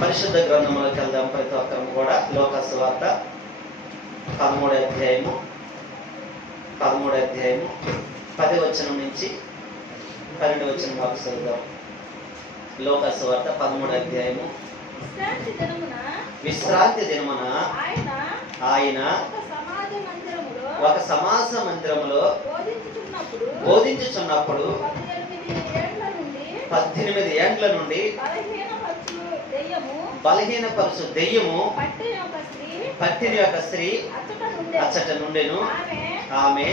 పరిశుద్ధ గ్రంథంలోకి వెళ్దాం. ప్రతి ఒక్కరం కూడా లోకా సువార్త 13వ అధ్యాయము 10వ వచనం నుంచి 12వ వచనం వరకు చదువుదాం. లోకా సువార్త 13వ అధ్యాయము. విశ్రాంతి దినమున ఆయన ఒక సమాజ మందిరములో బోధించుచున్నప్పుడు 18 ఏండ్ల నుండి బలహీనపరుచు దెయ్యము పట్టిన ఒక స్త్రీ అచ్చట నుండెను. ఆమె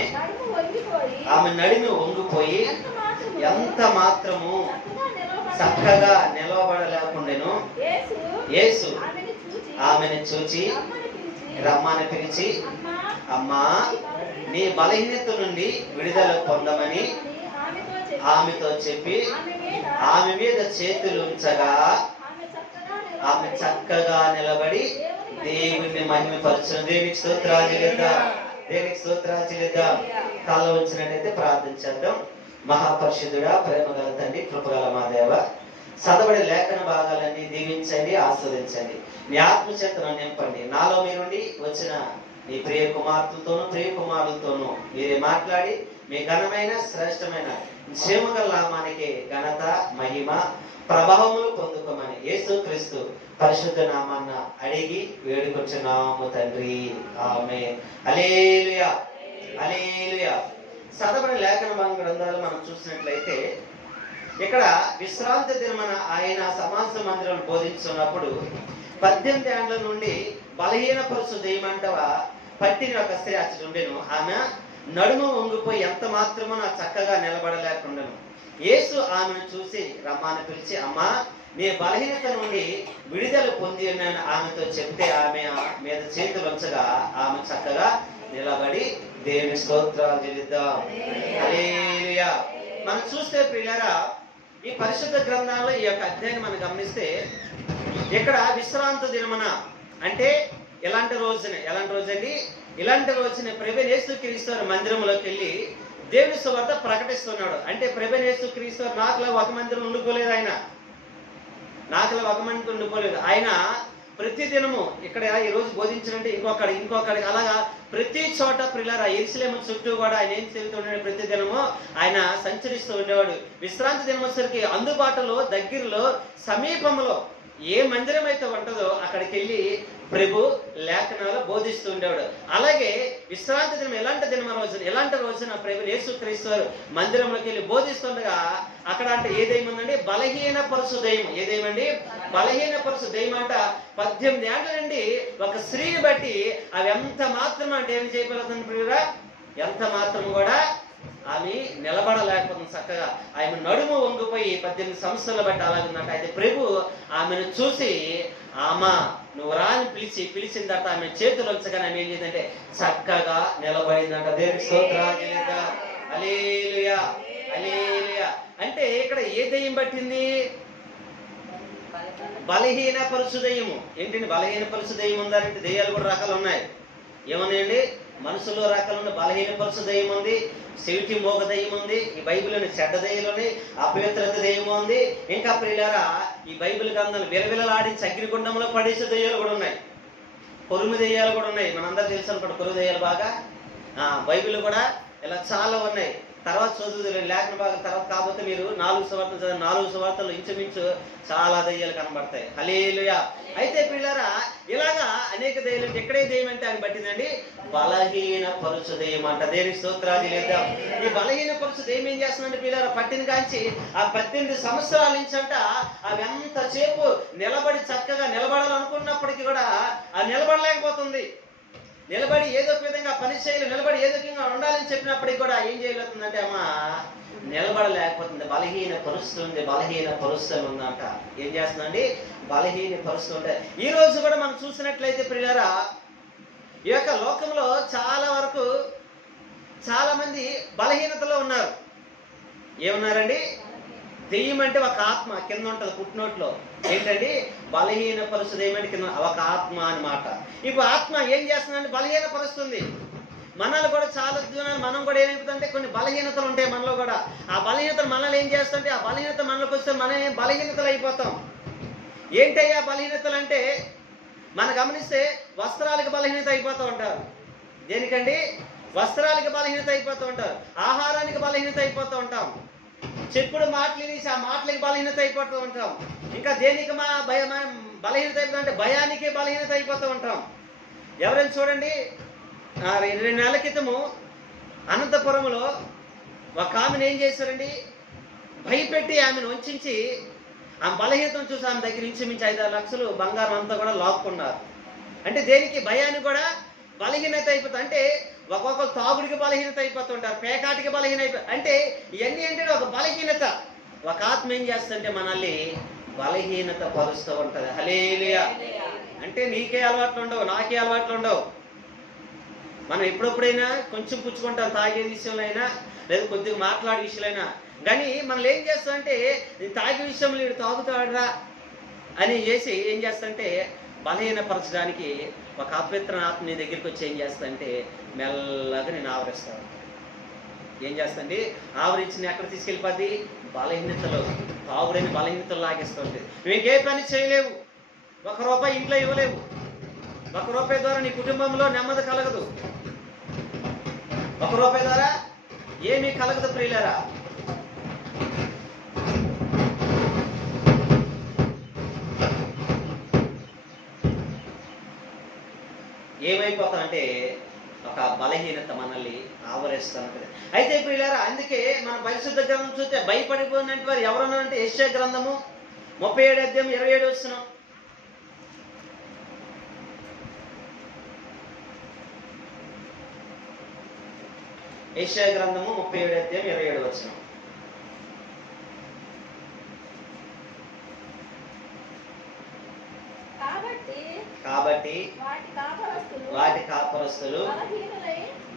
నడిమి వంగిపోయి ఎంత మాత్రము చక్కగా నిలవబడలేకుండెను. యేసు ఆమెను చూచి రమ్మని పిలిచి, అమ్మా, నీ బలహీనత నుండి విడుదల పొందమని ఆమెతో చెప్పి ఆమె మీద చేతులు ఉంచగా ఆమె చక్కగా నిలబడి దేవుణ్ణి మహిమపరచును. దేవునికి స్తోత్రాలు చెల్లిద్దాం. తల వచ్చినట్టయితే ప్రార్థన చేద్దాం. మహాపరిశుద్ధుడా, ప్రేమగల తండ్రి, కృపగల మా దేవ, చదవడి లేఖన భాగాలన్నీ దీవించండి, ఆస్వాదించండి. మీ ఆత్మచేతను నింపండి. నాలో మీరుండి వచ్చిన నీ ప్రియ కుమారులతోనూ మీరే మాట్లాడి మీ ఘనమైన శ్రేష్టమైన క్షేమగల నామానికి ఘనత, మహిమ, ప్రభావములు పొందుకోమని యేసుక్రీస్తు పరిశుద్ధ నామాన్న అడిగి వేడుకొచ్చున్నాము తండ్రి. ఆమేన్. హల్లెలూయా, హల్లెలూయా. చదవని లేఖన గ్రంథాలు మనం చూసినట్లయితే ఇక్కడ విశ్రాంతి దినమున ఆయన సమాజ మందిరం బోధించున్నప్పుడు 18 ఏండ్ల నుండి బలహీనపరుచు దెయ్యమంటవా పట్టిన ఒక స్త్రీ అచ్చట ఉండెను. ఆమె నడుము వంగిపోయి ఎంత మాత్రమో చక్కగా నిలబడలేకుండాను. యేసు ఆమెను చూసి రమ్మని పిలిచి, అమ్మా, నీ బలహీనత నుండి విడుదల పొంది ఉన్నాను ఆమెతో చెప్తే ఆమె మీద చేతులు ఉంచగా ఆమె చక్కగా నిలబడి దేవుని స్తోత్రాలు చెల్లిద్దాం. హల్లెలూయా. మనం చూస్తే ప్రియులారా, ఈ పరిశుద్ధ గ్రంథాల్లో ఈ యొక్క అధ్యాయాన్ని మనం గమనిస్తే ఇక్కడ విశ్రాంతి దినమున అంటే ఎలాంటి రోజునే ఇలాంటి రోజున ప్రభువైన యేసుక్రీస్తు మందిరంలోకి వెళ్ళి దేవుని సువార్త ప్రకటిస్తున్నాడు. అంటే ప్రభువైన యేసుక్రీస్తు నాకులా ఒక మందిరం ఉండిపోలేదు. ఆయన ప్రతి దినము ఇక్కడ ఈ రోజు బోధించినట్టు ఇంకొకడికి అలాగా ప్రతి చోట ప్రియులారా యెరూషలేము చుట్టూ కూడా ఆయన ఏం తిరుగుతుండే, ప్రతి దినము ఆయన సంచరిస్తూ ఉండేవాడు. విశ్రాంతి దినం వచ్చేసరికి అందుబాటులో, దగ్గరలో, సమీపంలో ఏ మందిరం అయితే ఉంటుందో అక్కడికి వెళ్ళి ప్రభు లేఖనాలు బోధిస్తూ ఉండేవాడు. అలాగే విశ్రాంతి దినం ఎలాంటి రోజున ప్రభు యేసుక్రీస్తు మందిరంలోకి వెళ్ళి బోధిస్తుండగా అక్కడ అంటే ఏదేమందండి, బలహీనపరుచు దెయ్యం. బలహీనపరుచు దెయ్యం అంట 18 ఏండ్ల నుండి ఒక స్త్రీని బట్టి అవి ఎంత మాత్రం అంటే ఏమి చేయగలుగుతుంది ప్రియురా, ఎంత మాత్రం కూడా ఆమె నిలబడలేకపోతుంది. చక్కగా ఆమె నడుము వంగిపోయి 18 సంవత్సరాలు బట్టి అలాగుందంట. అయితే ప్రభు ఆమెను చూసి, ఆమె నువ్వు రాని పిలిచిన తర్వాత ఆమె చేతులు ఉంచగానే ఆమె ఏం చేసిందంటే చక్కగా నిలబడిందంట. దేవునికి స్తోత్రాలు చెల్లిద్దాం. హల్లెలూయా, హల్లెలూయా. అంటే ఇక్కడ ఏ దెయ్యం పట్టింది? బలహీనపరుచు దెయ్యము. ఏంటండి బలహీనపరుచు దెయ్యం ఉందంటే? దెయ్యాలు కూడా రకాలు ఉన్నాయి. ఏమన్నాయండి? మనుషుల్లో రకాలు ఉన్నాయి. బలహీనపరుచు దెయ్యం ఉంది, చెవిటి మోగ దెయ్యం ఉంది, ఈ బైబిల్లోని చెడ్డ దెయ్యాలు ఉన్నాయి, అపవిత్రత దెయ్యం ఉంది. ఇంకా ప్రియులారా, ఈ బైబిల్ గ్రంథాలు విలవిలలాడించి అగ్నిగుండంలో పడేసే దెయ్యాలు కూడా ఉన్నాయి. కొరుము దెయ్యాలు కూడా ఉన్నాయి. మనందరూ తెలుసు అనుకోండి కొరుము దెయ్యాలు బాగా. బైబిల్ కూడా ఇలా చాలా ఉన్నాయి. తర్వాత చదువు లేఖన భాగం తర్వాత కాకపోతే మీరు 4 సువార్తలు చదివి 4 సువార్తలు ఇంచుమించు చాలా దెయ్యాలు కనబడతాయి. హల్లెలూయా. అయితే ప్రియులారా, ఇలాగా అనేక దెయ్యాలు. ఎక్కడే దెయ్యం అంటే అని పట్టిందండి, బలహీనపరుచు దెయ్యం అంట. దేవునికి స్తోత్రాలు చెల్లిద్దాం. ఈ బలహీనపరుచు దెయ్యం ఏం చేస్తుందంటే ప్రియులారా, పట్టిన కాంచి ఆ 18 సంవత్సరాల నుంచి అంట అవి ఎంతసేపు చక్కగా నిలబడాలనుకున్నప్పటికీ కూడా ఆ నిలబడలేకపోతుంది. నిలబడి ఏదో ఒక విధంగా పని చేయాలి, నిలబడి ఏదో విధంగా ఉండాలని చెప్పినప్పటికీ కూడా ఏం చేయలేకుందంటే అమ్మ నిలబడలేకపోతుంది. బలహీన పరుస్తుంది ఉందంట. ఏం చేస్తుందండి? బలహీన పరుస్తుంటే ఈ రోజు కూడా మనం చూసినట్లయితే ప్రియులారా, ఈ యొక్క లోకంలో చాలా మంది బలహీనతలో ఉన్నారు. ఏమున్నారండి? దెయ్యం అంటే ఒక ఆత్మ కింద ఉంటుంది పుట్టినోట్లో. ఏంటండి? బలహీనపరుచు దెయ్యం అంటే కింద ఒక ఆత్మ అన్నమాట. ఇప్పుడు ఆత్మ ఏం చేస్తుందంటే బలహీనపరుస్తుంది. మనల్ని కూడా చాలా మనం కూడా ఏమైపోతుందంటే కొన్ని బలహీనతలు ఉంటాయి మనలో కూడా. ఆ బలహీనతలు మనల్ని ఏం చేస్తుంటే ఆ బలహీనత మనలోకి వస్తే మనం బలహీనతలు అయిపోతాం. ఏంటయ్యా బలహీనతలు అంటే, మనం గమనిస్తే వస్త్రాలకు బలహీనత అయిపోతూ ఉంటారు. దేనికండి? వస్త్రాలకు బలహీనత అయిపోతూ ఉంటారు. ఆహారానికి బలహీనత అయిపోతూ ఉంటాం. చెప్పుడు మాటలు తీసి ఆ మాటలకి బలహీనత అయిపోతూ ఉంటాం. ఇంకా దేనికి బలహీనత అయిపోతా అంటే భయానికి బలహీనత అయిపోతూ ఉంటాం. ఎవరైనా చూడండి, 2 నెలల క్రితము అనంతపురంలో ఒక ఆమెను ఏం చేశారండి, భయపెట్టి ఆమెను వంచి ఆమె బలహీనతను చూసి ఆమె దగ్గర ఇంచుమించి 5-6 లక్షలు బంగారం అంతా కూడా లాక్కున్నారు. అంటే దేనికి? భయానికి కూడా బలహీనత అయిపోతుంది. అంటే ఒక్కొక్కరు తాగుడికి బలహీనత అయిపోతుంటారు, పేకాటికి బలహీన అంటే ఇవన్నీ అంటే ఒక బలహీనత. ఒక ఆత్మ ఏం చేస్తుంటే మనల్ని బలహీనత పరుస్తూ ఉంటది. హల్లెలూయా. అంటే నీకే అలవాట్లు ఉండవు, నాకే అలవాట్లు ఉండవు. మనం ఎప్పుడెప్పుడైనా కొంచెం పుచ్చుకుంటాం, తాగే విషయంలో అయినా లేదా కొద్దిగా మాట్లాడే విషయంలో అయినా. కానీ మనం ఏం చేస్తామంటే తాగే విషయంలో వీడు తాగుతాడరా అని చేసి ఏం చేస్తాంటే బలహీనపరచడానికి ఒక అపవిత్ర ఆత్మ నీ దగ్గరికి వచ్చి ఏం చేస్తాంటే మెల్లగా నేను ఆవరిస్తాను. ఏం చేస్తాండి? ఆవరించి ఎక్కడ తీసుకెళ్ళిపోద్ది? బలహీనతలో, తాగుడని బలహీనతలు లాగేస్తుంది. నువ్వుకే పని చేయలేవు, ₹1 ఇంట్లో ఇవ్వలేవు, ₹1 ద్వారా నీ కుటుంబంలో నెమ్మది కలగదు, ₹1 ద్వారా ఏమీ కలగదు ప్రియులారా. ఏమైపోతామంటే ఒక బలహీనత మనల్ని ఆవరిస్తూ ఉంటుంది. అయితే ప్రియులారా, అందుకే మన పరిశుద్ధ గ్రంథం చూస్తే భయపడిపోయినట్టు వారు ఎవరన్నారంటే యెషయా గ్రంథము 37:27 యెషయా గ్రంథము 37:27. కాబట్టి వాటి కాపరస్తులు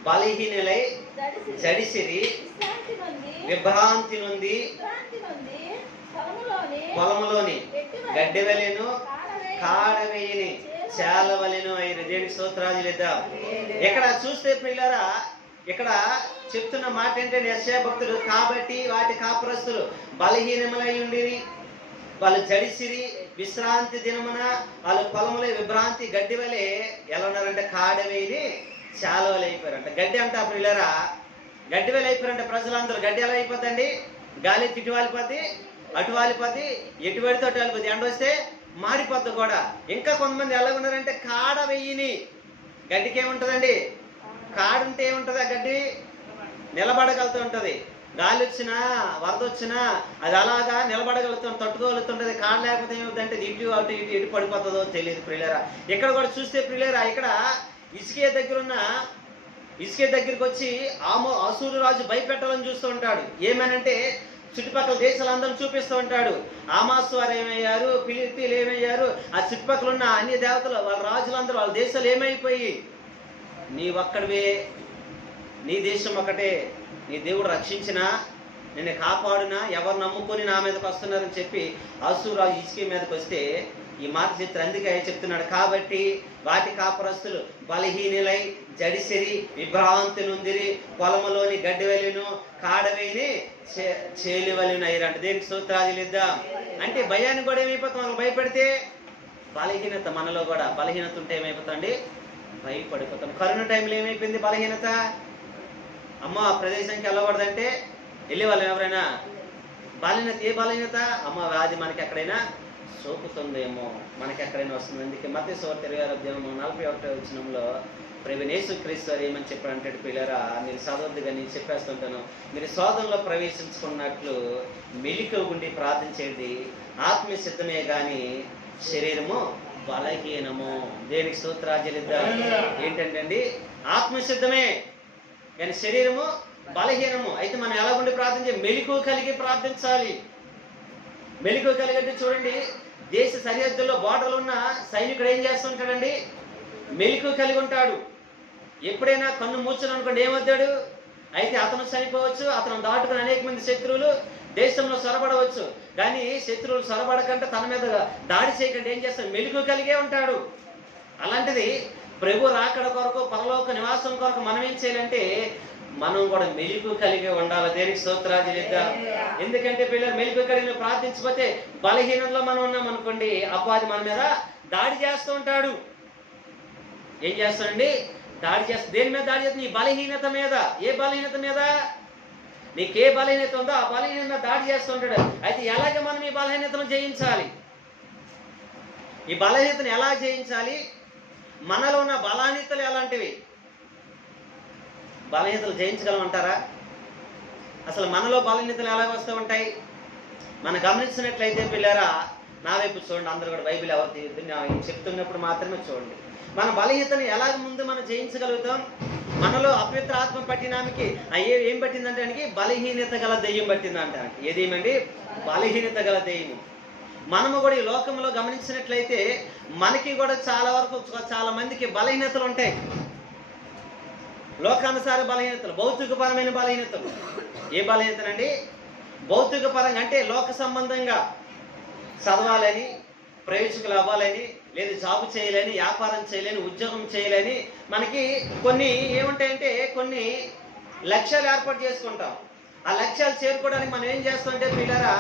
బలహీనులై జడిసిరి, విభ్రాంతి నుండి పొలములోని గడ్డివలెను కాడవేయని చేలవలెను అయిన. దేవునికి స్తోత్రాలు లేదా. ఇక్కడ చూస్తే ప్రియులారా, ఇక్కడ చెప్తున్న మాట ఏంటంటే యెషయా భక్తుడు, కాబట్టి వాటి కాపురస్తులు బలహీనములై ఉండిరి, వాళ్ళు జడిసిరి, విశ్రాంతి దినమున వాళ్ళు పొలములే విభ్రాంతి గడ్డి వలె ఎలా ఉన్నారంటే కాడవేని చాలవలు అయిపోయారంట. గడ్డి అంట ప్రియులారా, గడ్డి వలె అయిపోయారంటే ప్రజలందరూ. గడ్డి ఎలా అయిపోద్దండి? గాలి ఇటు వాలిపోద్ది, అటు వాలిపోద్ది, ఎటు పడితే అటు వాలిపోద్ది, ఎండ వస్తే మాడిపోద్ది కూడా. ఇంకా కొంతమంది ఎలా ఉన్నారంటే కాడ వెయ్యిని. గడ్డికి ఏముంటుందండి? కాడుంటే ఏముంటుంది? ఆ గడ్డి నిలబడగలుగుతూ ఉంటుంది. గాలి వచ్చినా వరద వచ్చినా అది అలాగా నిలబడగలుగుతాం, తట్టుకోగలుగుతుంటది. కాడ లేకపోతే ఏమవుతుందంటే ఇటు అటు ఇటు ఎటు పడిపోతుందో తెలియదు ప్రియులారా. ఇక్కడ కూడా చూస్తే ప్రియులారా, ఇక్కడ ఇసుకే దగ్గరికి వచ్చి అసూరు రాజు భయపెట్టాలని చూస్తూ ఉంటాడు. ఏమనంటే చుట్టుపక్కల దేశాలందరూ చూపిస్తూ ఉంటాడు. ఆమాసు వారు ఏమయ్యారు, ఫిలిప్పీలు ఏమయ్యారు, ఆ చుట్టుపక్కల ఉన్న అన్ని దేవతలు వాళ్ళ రాజులందరూ వాళ్ళ దేశాలు ఏమైపోయి, నీ ఒక్కడివే, నీ దేశం ఒకటే, నీ దేవుడు రక్షించినా నిన్ను కాపాడునా ఎవరు నమ్ముకొని నా మీదకి వస్తున్నారని చెప్పి అసూరాజు ఇసుక మీదకి వస్తే ఈ మాట చెప్తారు. అందుకే చెప్తున్నాడు, కాబట్టి వాటి కాపురస్తులు బలహీనులై జడిసిరి, విభ్రాంతి నొందిరి, పొలములోని గడ్డి వలెను కాడవేని చేలివలెను అయ్యారంట. దేనికి స్తోత్రాలు ఇద్దాం. అంటే భయాన్ని కూడా ఏమైపోతాం? మనం భయపడితే బలహీనత, మనలో కూడా బలహీనత ఉంటే ఏమైపోతాండి? భయపడిపోతాం. కరోనా టైంలో ఏమైపోయింది బలహీనత? అమ్మ ఆ ప్రదేశానికి వెళ్ళకూడదంటే వెళ్ళే వాళ్ళు ఎవరైనా బలహీనత. ఏ బలహీనత? అమ్మ వ్యాధి మనకి ఎక్కడైనా సోకుతుందేమో, మనకి ఎక్కడైనా వస్తుంది. అందుకే మత్తయి సువార్త 26:41 ప్రభువైన యేసుక్రీస్తు వారు ఏమని చెప్పారంటే, పిల్లరా మీరు చదవద్దుగా నేను చెప్పేస్తుంటాను, మీరు శోధనలో ప్రవేశించుకున్నట్లు మెలిక ఉండి ప్రార్థన చేయండి, ఆత్మీయ సిద్ధమే గాని శరీరము బలహీనము. దేనికి స్తోత్రాజలిద్దాం. ఏంటంటే అండి, ఆత్మీయ సిద్ధమే కానీ శరీరము బలహీనము. అయితే మనం ఎలాగుండి ప్రార్థన చేయాలి? మెలికు కలిగి ప్రార్థించాలి. మెలికు కలిగి చూడండి, దేశ సరిహద్దుల్లో బోర్డర్లు ఉన్న సైనికుడు ఏం చేస్తుంటాడండి? మెలికు కలిగి ఉంటాడు. ఎప్పుడైనా కన్ను మూర్చను అనుకోండి ఏమవుతాడు? అయితే అతను చనిపోవచ్చు, అతను దాటుకుని అనేక మంది శత్రువులు దేశంలో సొరబడవచ్చు. కానీ శత్రువులు సొరబడకంటే తన మీద దాడి చేయకుండా ఏం చేస్తాడు? మెలికు కలిగే ఉంటాడు. అలాంటిది ప్రభు రాకడ కొరకు, పరలోక నివాసం కొరకు మనం ఏం చేయాలంటే మనం కూడా మెలుకు కలిగి ఉండాలి. దేనికి స్తోత్రాలు. ఎందుకంటే పిల్లలు మెలుకు కలిగి ప్రార్థించకపోతే బలహీనంలో మనం ఉన్నాం అనుకోండి, అపవాది మన మీద దాడి చేస్తూ ఉంటాడు. ఏం చేస్తాడండి? దాడి చేస్తా. దేని మీద దాడి చేస్తుంది? నీ బలహీనత మీద. ఏ బలహీనత మీద? నీకే బలహీనత ఉందో ఆ బలహీనత మీద దాడి చేస్తూ ఉంటాడు. అయితే ఎలాగ మనం ఈ బలహీనతను జయించాలి? ఈ బలహీనతను ఎలా జయించాలి? మనలో ఉన్న బలహీనతలు ఎలాంటివి? బలహీనతలు జయించగలమంటారా? అసలు మనలో బలహీనతలు ఎలాగ వస్తూ ఉంటాయి? మనం గమనించినట్లయితే పిల్లరా, నా వైపు చూడండి, అందరూ కూడా బైబిల్ ఎవరు తీయద్దు, నేను చెప్తున్నప్పుడు మాత్రమే చూడండి. మన బలహీనతను ఎలాగ ముందు మనం జయించగలుగుతాం? మనలో అపవిత్ర ఆత్మ పట్టినానికి ఏం పట్టిందంటే బలహీనత గల దెయ్యం పట్టిందంట. ఏదేమండి? బలహీనత గల దెయ్యము. మనము కూడా ఈ లోకంలో గమనించినట్లయితే మనకి కూడా చాలా వరకు చాలా మందికి బలహీనతలు ఉంటాయి. లోకానుసార బలహీనతలు, భౌతికపరమైన బలహీనతలు. ఏ బలహీనతనండి? భౌతిక పరంగా అంటే లోక సంబంధంగా చదవాలని, ప్రయోజకులు అవ్వాలని, లేదు జాబ్ చేయాలని, వ్యాపారం చేయాలని, ఉద్యోగం చేయాలని మనకి కొన్ని ఏముంటాయంటే కొన్ని లక్ష్యాలు ఏర్పాటు చేసుకుంటాం. ఆ లక్ష్యాలు చేరుకోవడానికి మనం ఏం చేస్తామంటే పిల్లరా,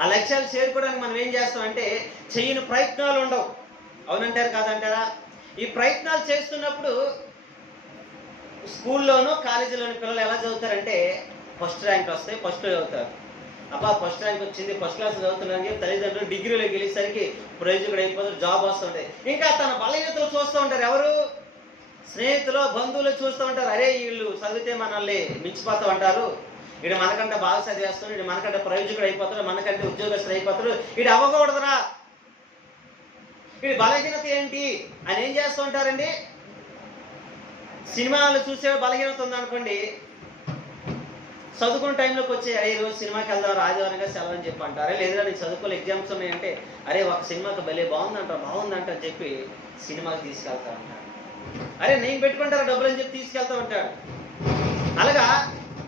ఆ లక్ష్యాలు చేరుకోవడానికి మనం ఏం చేస్తామంటే చెయ్యని ప్రయత్నాలు ఉండవు. అవునంటారు కాదంటారా? ఈ ప్రయత్నాలు చేస్తున్నప్పుడు స్కూల్లోనూ కాలేజీలోని పిల్లలు ఎలా చదువుతారంటే ఫస్ట్ ర్యాంక్ వస్తాయి, ఫస్ట్ చదువుతారు. అబ్బా ఫస్ట్ ర్యాంక్ వచ్చింది, ఫస్ట్ క్లాస్ చదువుతున్నారని చెప్పి తల్లిదండ్రులు డిగ్రీలోకి వెళ్ళేసరికి ప్రయోజకుడు అయిపోతారు, జాబ్ వస్తుంటాయి. ఇంకా తన బలహీనతలు చూస్తూ ఉంటారు. ఎవరు? స్నేహితులు, బంధువులు చూస్తూ ఉంటారు. అరే వీళ్ళు చదివితే మనల్ని మించిపోతూ ఉంటారు, వీడు మనకంటే బాగా చదివేస్తాడు, వీడు మనకంటే ప్రయోజకుడు అయిపోతాడు, మనకంటే ఉద్యోగస్తులు అయిపోతాడు, వీడు అవ్వకూడదురా, వీడి బలహీనత ఏంటి అని ఏం చేస్తూ ఉంటారండి? సినిమాలు చూసే బలహీనత ఉందనుకోండి, చదువుకున్న టైంలోకి వచ్చి అరే ఈరోజు సినిమాకి వెళ్దాం, ఆదివారంగా సెలవు అని చెప్పి అంటారు. లేదా నీకు చదువుకోలే ఎగ్జామ్స్ ఉన్నాయంటే అరే ఒక సినిమాకి భలే బాగుందంట అని చెప్పి సినిమాకి తీసుకెళ్తా ఉంటాడు. అరే నేను పెట్టుకుంటారా డబ్బులు అని చెప్పి తీసుకెళ్తా ఉంటాడు. అలాగా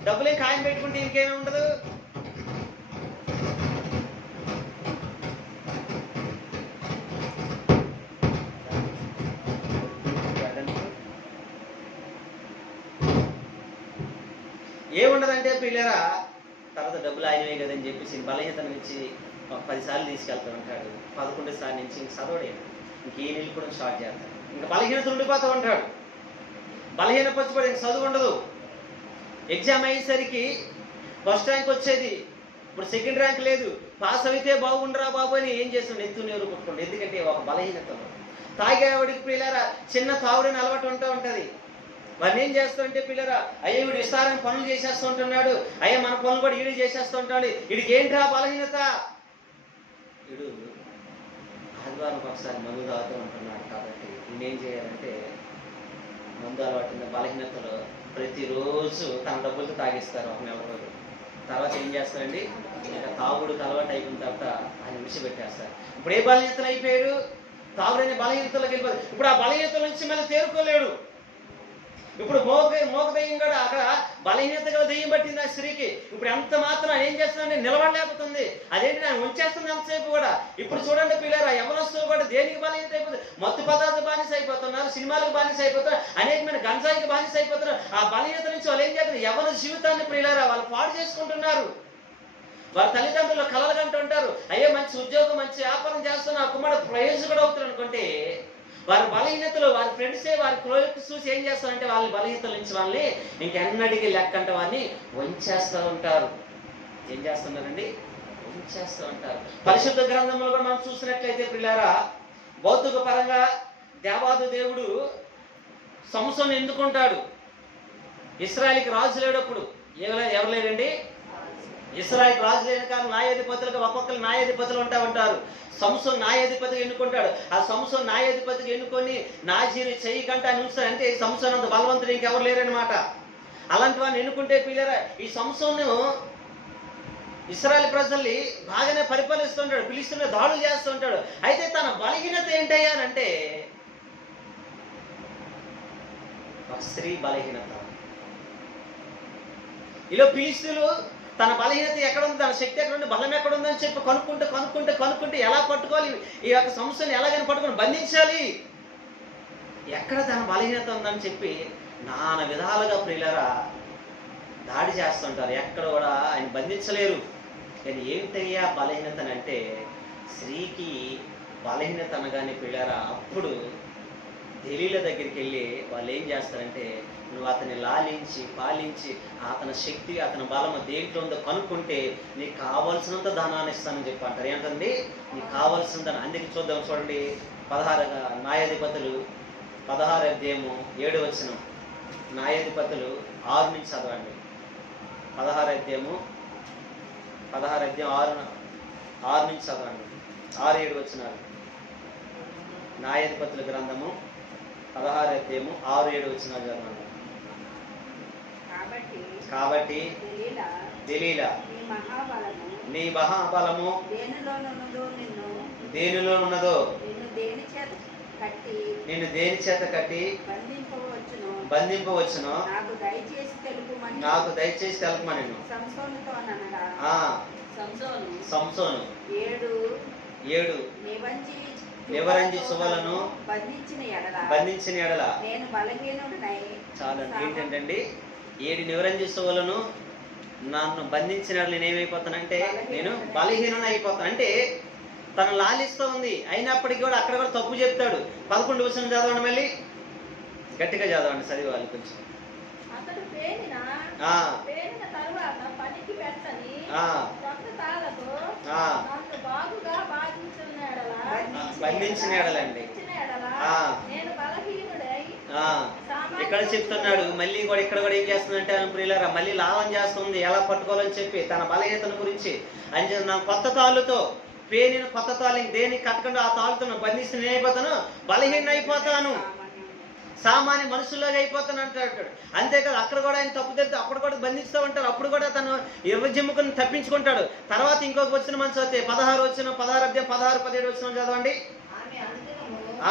డబ్బులే ఖాయం పెట్టుకుంటే ఇంకేమీ ఉండదు. ఏముండదంటే పిల్లరా, తర్వాత డబ్బులు ఆయనవే కదని చెప్పేసి బలహీనతను ఇచ్చి 10 సార్లు తీసుకెళ్తూ ఉంటాడు. 11 సార్లు నుంచి ఇంక చదవడే, ఇంకే నీళ్ళు కూడా స్టార్ట్ చేస్తాడు. ఇంకా బలహీనత ఉండిపోతూ ఉంటాడు. బలహీన పచ్చిపడి ఇంక చదువు ఉండదు. ఎగ్జామ్ అయ్యేసరికి ఫస్ట్ ర్యాంక్ వచ్చేది, ఇప్పుడు సెకండ్ ర్యాంక్ లేదు. పాస్ అయితే బాగుండరా బాబు అని ఏం చేస్తుండే, ఎత్తునేరు కొట్టుకోండి. ఎందుకంటే ఒక బలహీనతలో తాగేవాడికి పిల్లరా చిన్న తాగుడని అలవాటు ఉంటుంది. వాడిని ఏం చేస్తుంటే పిల్లరా, అయ్యో వీడు విస్తారమైన పనులు చేసేస్తూ ఉంటున్నాడు, అయ్యా మన పనులు కూడా వీడు చేసేస్తూ ఉంటాడు, వీడికి ఏంట్రా బలహీనత? వీడు ఆదివారం ఒకసారి మందు తాగుతూ ఉంటున్నాడు కాబట్టి నేనేం చేయాలంటే మందు అలవాటు బలహీనతలో ప్రతిరోజు తన డబ్బులతో తాగిస్తారు ఒక నెల రోజులు. తర్వాత ఏం చేస్తారండి, ఇంకా తాగుడుకు అలవాటు అయిపోయిన తర్వాత ఆయన విడిచిపెట్టేస్తారు. ఇప్పుడు ఏ బలహీనతలు అయిపోయాడు? తాగుడనే బలహీనతలోకి వెళ్ళిపోయాడు. ఇప్పుడు ఆ బలహీనతల నుంచి మళ్ళీ తేరుకోలేడు. ఇప్పుడు మోగ దెయ్యం కూడా అక్కడ బలహీనత గల దెయ్యం పట్టింది ఆ స్త్రీకి. ఇప్పుడు ఎంత మాత్రం ఏం చేస్తుందంటే నిలబడలేకపోతుంది. అదేంటి నేను ఉంచేస్తుంది ఎంతసేపు కూడా. ఇప్పుడు చూడండి పిల్లరా, యవనస్తులు కూడా దేనికి బలహీనత అయిపోతుంది? మత్తు పదార్థాలు బానిస అయిపోతున్నారు, సినిమాలకు బానిస అయిపోతున్నారు, అనేకమైన గంజాయికి బానిస అయిపోతున్నారు. ఆ బలహీనత నుంచి వాళ్ళు ఏం చేస్తారు? యవన జీవితాన్ని పిల్లరా వాళ్ళు పాడు చేసుకుంటున్నారు. వారి తల్లిదండ్రులు కలలు కంటుంటారు, అయ్యే మంచి ఉద్యోగం మంచి వ్యాపారం చేస్తున్న ఆ కుమారుడు ప్రయోజకుడు అవుతారు అనుకుంటే వారి బలహీనతలు వారి ఫ్రెండ్సే వారి క్లోజ్ చూసి ఏం చేస్తారంటే వాళ్ళ బలహీనతల నుంచి వాళ్ళని ఇంకెన్నటికీ లెక్కంటే వారిని వంచేస్తూ ఉంటారు. ఏం చేస్తున్నారండి? వంచేస్తూ ఉంటారు. పరిశుద్ధ గ్రంథంలో కూడా మనం చూసినట్లయితే పిల్లారా, భౌతిక పరంగా దేవాది దేవుడు సంసోను ఎందుకుంటాడు? ఇశ్రాయేలుకి రాజు లేడప్పుడు. ఎవరు లేరండి? ఇశ్రాయేలు రాజు లేని కాలం న్యాయాధిపతులుగా ఒక్కొక్కరు న్యాయాధిపతులు ఉంటారు. సంసోను న్యాయాధిపతిగా ఎన్నుకుంటాడు. ఆ సంసోను న్యాయాధిపతిగా ఎన్నుకొని నాజీరు చెయ్యి కంటే అని ఉంచుతాడు. అంటే సంసోను అంత బలవంతుడు ఇంకెవరు లేరనమాట. అలాంటి వాడిని ఎన్నుకుంటే పిల్లరా, ఈ సంసోను ఇశ్రాయేలు ప్రజల్ని బాగానే పరిపాలిస్తుంటాడు, పిలిస్తున్న దాడులు చేస్తుంటాడు. అయితే తన బలహీనత ఏంటయ్యానంటే స్త్రీ బలహీనత. ఇలా పిలిస్తులు తన బలహీనత ఎక్కడ ఉంది, తన శక్తి ఎక్కడ ఉంది, బలం ఎక్కడ ఉందని చెప్పి కనుక్కుంటే ఎలా పట్టుకోవాలి, ఈ యొక్క సంస్థను ఎలాగైనా పట్టుకొని బంధించాలి. ఎక్కడ తన బలహీనత ఉందని చెప్పి నానా విధాలుగా ప్రియులరా దాడి చేస్తుంటారు. ఎక్కడ కూడా ఆయన బంధించలేరు. కానీ ఏమిటయ్యా బలహీనతనంటే, స్త్రీకి బలహీనత అనగానే ప్రియులరా అప్పుడు దెలీలా దగ్గరికి వెళ్ళి వాళ్ళు ఏం చేస్తారంటే, నువ్వు అతన్ని లాలించి పాలించి అతని శక్తి అతని బలము దేంట్లో ఉందో కనుక్కుంటే నీకు కావాల్సినంత ధనాన్ని ఇస్తానని చెప్పి అంటారు. ఏంటండి? నీకు కావాల్సిన ధనం. అందుకే చూద్దాం, చూడండి 16 న్యాయాధిపతులు 16 అధ్యాయము 7 వచనం. న్యాయాధిపతులు 6 నుంచి చదవండి. 16 అధ్యాయం 6 నుంచి చదవండి. 6-7 వచనాలు. న్యాయాధిపతుల గ్రంథము 16 అధ్యాయము 6-7 వచనాలు చదవండి. కాబట్టి దెలీలా నీ మహాబలము దేనిలో ఉన్నదో నిన్ను దేని చేత కట్టి బంధింపవచ్చును నాకు దయచేసి తెలుపమని. సంసోను 7 నివరంజి సువలను బంధించిన ఎడల చాలండి. ఏంటంటే 7 నివరంజి సువలను నన్ను బంధించిన ఎడల నేనేమైపోతానంటే నేను బలహీనం అయిపోతాను. అంటే తను లాలిస్తూ ఉంది, అయినప్పటికీ కూడా అక్కడ కూడా తప్పు చెప్తాడు. 11 వచనం చదవండి, మళ్ళీ గట్టిగా చదవండి, చదివాలి కొంచెం. బంధించిన ఎడలండి. ఇక్కడ చెప్తున్నాడు. మళ్ళీ కూడా ఇక్కడ కూడా ఏం చేస్తుందంటే ప్రియులారా మళ్ళీ లాభం చేస్తుంది, ఎలా పట్టుకోవాలని చెప్పి తన బలహీనతను గురించి అని నా కొత్త తాళ్ళుతో పేనిన కొత్త తాళి దేనికి కట్టకుండా ఆ తాళ్ళుతో బంధిస్తే నేను అయిపోతాను, బలహీన అయిపోతాను, సామాన్య మనుషుల్లాగా అయిపోతాను అంటాడు. అంతేకాదు అక్కడ కూడా ఆయన తప్పు తెలిస్తే అప్పుడు కూడా బంధిస్తూ ఉంటారు. అప్పుడు కూడా తను ఎర్రజిమ్ముకుని తప్పించుకుంటాడు. తర్వాత ఇంకొక వచ్చిన మనసు అయితే 16 వచ్చిన 16 అధ్యాయం 16-17 వచ్చిన చదవండి.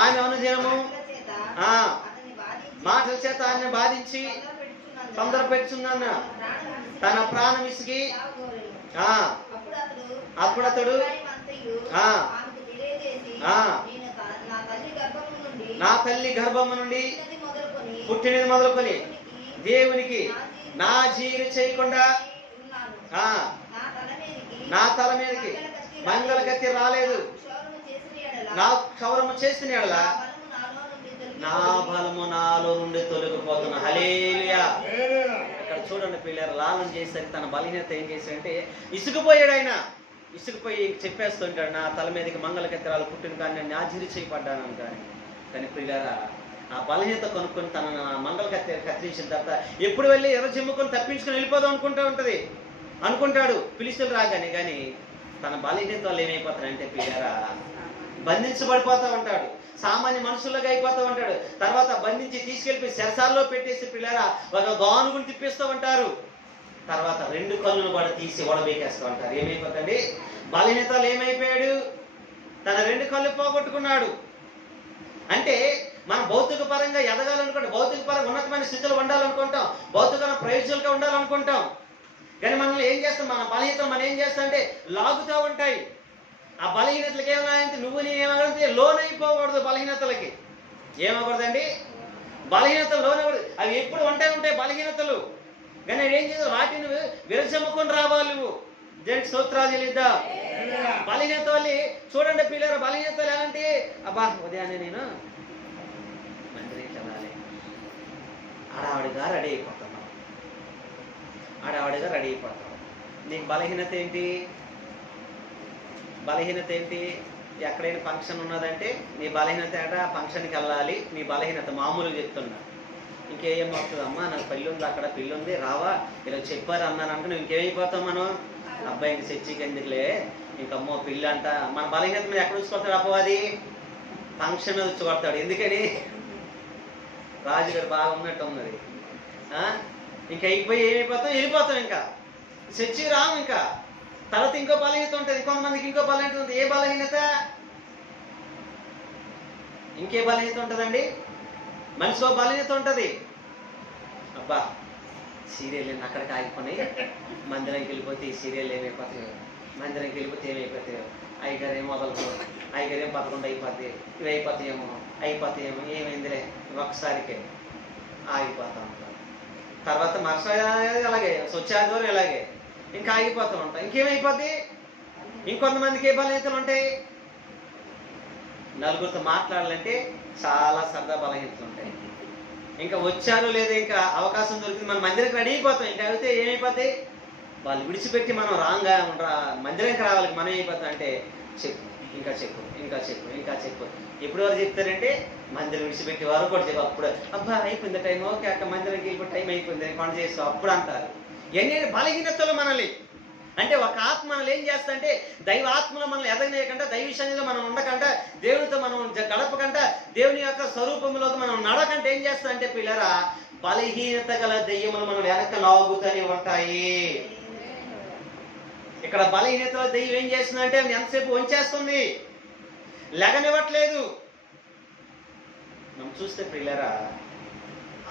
ఆమె అనుదినము మాటల చేత ఆయన బాధించి తొందర పెట్టుచున్న తన ప్రాణం విసిగి అప్పుడు అతడు నా తల్లి గర్భము నుండి పుట్టినది మొదలుకొని దేవునికి నా జీవి చేయకుండా నా తల మీదకి మంగళ గతి రాలేదు, నా క్షౌరము చేసిన ఎడల నా బలము నాలో నుండి తొలగిపోతున్నా. హల్లెలూయా. ఇక్కడ చూడండి పిల్లలు, లాలం చేసరికి తన బలహీనత ఏం చేశాడంటే ఇసుకుపోయాడు. ఆయన ఇసుకుపోయి చెప్పేస్తుంటాడు, నా తల మీదకి మంగళ గతిరాలు పుట్టిన కానీ నేను నాజిరి చేయబడ్డాను కానీ పిల్లరా ఆ బలహీనత కొనుక్కొని తన మంగళ కత్తిరించిన తర్వాత ఎప్పుడు వెళ్ళి ఎర్ర జిమ్ముకొని తప్పించుకొని వెళ్ళిపోదాం అనుకుంటాడు పిలిస్తులు రాగానే. కానీ తన బలహీనత వాళ్ళు ఏమైపోతారంటే పిల్లరా బంధించబడిపోతూ ఉంటాడు, సామాన్య మనుషులుగా అయిపోతూ ఉంటాడు. తర్వాత బంధించి తీసుకెళ్ళిపోయి శరసాల్లో పెట్టేసి పిల్లరా ఒక గానుగుని తిప్పిస్తూ ఉంటారు. తర్వాత 2 కళ్ళను కూడా తీసి ఓడబేకేస్తూ ఉంటారు. ఏమైపోతాండి? బలహీనతలు ఏమైపోయాడు? తన 2 కళ్ళు పోగొట్టుకున్నాడు. అంటే మనం భౌతిక పరంగా ఎదగాలనుకుంటాం, భౌతిక పరంగా ఉన్నతమైన స్థితిలో ఉండాలనుకుంటాం, భౌతిక ప్రయోజనాలుగా ఉండాలనుకుంటాం. కానీ మనల్ని ఏం చేస్తాం? మన బలహీనతలు మనం ఏం చేస్తాం అంటే లాగుతూ ఉంటాయి. ఆ బలహీనతలకి ఏమైనా నువ్వు నేనేమగలిగితే లోన్ అయిపోకూడదు. బలహీనతలకి ఏమకూడదండి? బలహీనతలు లోనకూడదు. అవి ఎప్పుడు ఉంటాయి బలహీనతలు. కానీ ఏం చేద్దాం? వాటిని విరచమ్ముకొని రావాలి నువ్వు. దేనికి స్తోత్రాలు చెల్లిద్దాం. బలహీనత వల్ల చూడండి పిల్లలు, బలహీనతలు ఎలాంటి? అబ్బా ఉదయాన్నే నేను మందిరికి వెళ్ళాలి, ఆడావిడిగా రెడీ అయిపోతాం. నీకు బలహీనత ఏంటి? ఎక్కడైనా ఫంక్షన్ ఉన్నదంటే నీ బలహీనత ఫంక్షన్కి వెళ్ళాలి. నీ బలహీనత మామూలుగా చెప్తున్నా. ఇంకేం అవుతుంది? అమ్మా నాకు పెళ్ళి ఉంది, అక్కడ పెళ్ళి ఉంది, రావా, ఇలా చెప్పారు అన్నాను అంటే నువ్వు ఇంకేమైపోతావు? మనం అబ్బాయికి చర్చికి ఎందుకులే, ఇంకమ్మో పెళ్ళి అంట. మన బలహీనత మీద ఎక్కడ వచ్చుకొడతాడు అపవాది? ఫంక్షన్ మీద వచ్చుకొడతాడు. ఎందుకని? రాజుగారు బాగా ఉన్నట్టు ఉన్నది. ఇంకా అయిపోయి ఏమైపోతాం? వెళ్ళిపోతాం. ఇంకా చర్చికి రాము. ఇంకా తర్వాత ఇంకో బలహీనత ఉంటుంది, కొంతమందికి ఇంకో బలహీనత ఉంటుంది. ఏ బలహీనత? ఇంకే బలహీనత ఉంటుందండి? మనిషిలో బలహీనత ఉంటుంది. అబ్బా సీరియల్ అక్కడికి ఆగిపోయి మందిరంకి వెళ్ళిపోతే ఈ సీరియల్ ఏమైపోతాయో, మందిరంకి వెళ్ళిపోతే ఏమైపోతాయో, అయ్యగారు ఏం మొదలు అయిగరేం 11 అయిపోద్ది, ఇవి అయిపోతాయేమో ఏమైందిలే ఒక్కసారికే ఆగిపోతూ ఉంటాం. తర్వాత మరుసటి అలాగే స్వచ్ఛాదివారం ఇలాగే ఇంకా ఆగిపోతూ ఉంటాం. ఇంకేమైపోద్ది? ఇంకొంతమందికి ఏ బలహీనతలు ఉంటాయి? నలుగురితో మాట్లాడాలంటే చాలా సరదా బలహీనతలు ఉంటాయి. ఇంకా వచ్చారు లేదా ఇంకా అవకాశం దొరికింది మన మందిరానికి రెడీ అయిపోతాం. ఇంకా అయితే ఏమైపోతాయి? వాళ్ళు విడిచిపెట్టి మనం మందిరానికి రావాలి. మనం ఏమైపోతాం అంటే చెప్పు ఇంకా చెప్పు ఇంకా చెప్పు ఇంకా చెప్పు. ఎప్పుడు వారు చెప్తారంటే మందిరం విడిచిపెట్టి వారు కూడా చెప్పు. అప్పుడు అబ్బా అయిపోయింది టైం, ఓకే అక్క మందిరానికి వెళ్ళిపోయి టైం అయిపోయింది పని చేస్తాం అప్పుడు అంటారు. ఎన్ని బలహీనతలు మనల్ని అంటే ఒక ఆత్మ మనల్ని ఏం చేస్తా అంటే దైవ ఆత్మలో మనల్ని ఎదగనేయకుండా, దైవ విషయంలో మనం ఉండకుండా, దేవునితో మనం గడపకుండా, దేవుని యొక్క స్వరూపంలోకి మనం నడకంటే ఏం చేస్తా అంటే పిల్లరా బలహీనత గల దెయ్యములు మనం వెనక లాగుతూనే ఉంటాయి. ఇక్కడ బలహీనతల దెయ్యం ఏం చేస్తుందంటే ఎంతసేపు వంచేస్తుంది, లెగనివ్వట్లేదు. మనం చూస్తే పిల్లరా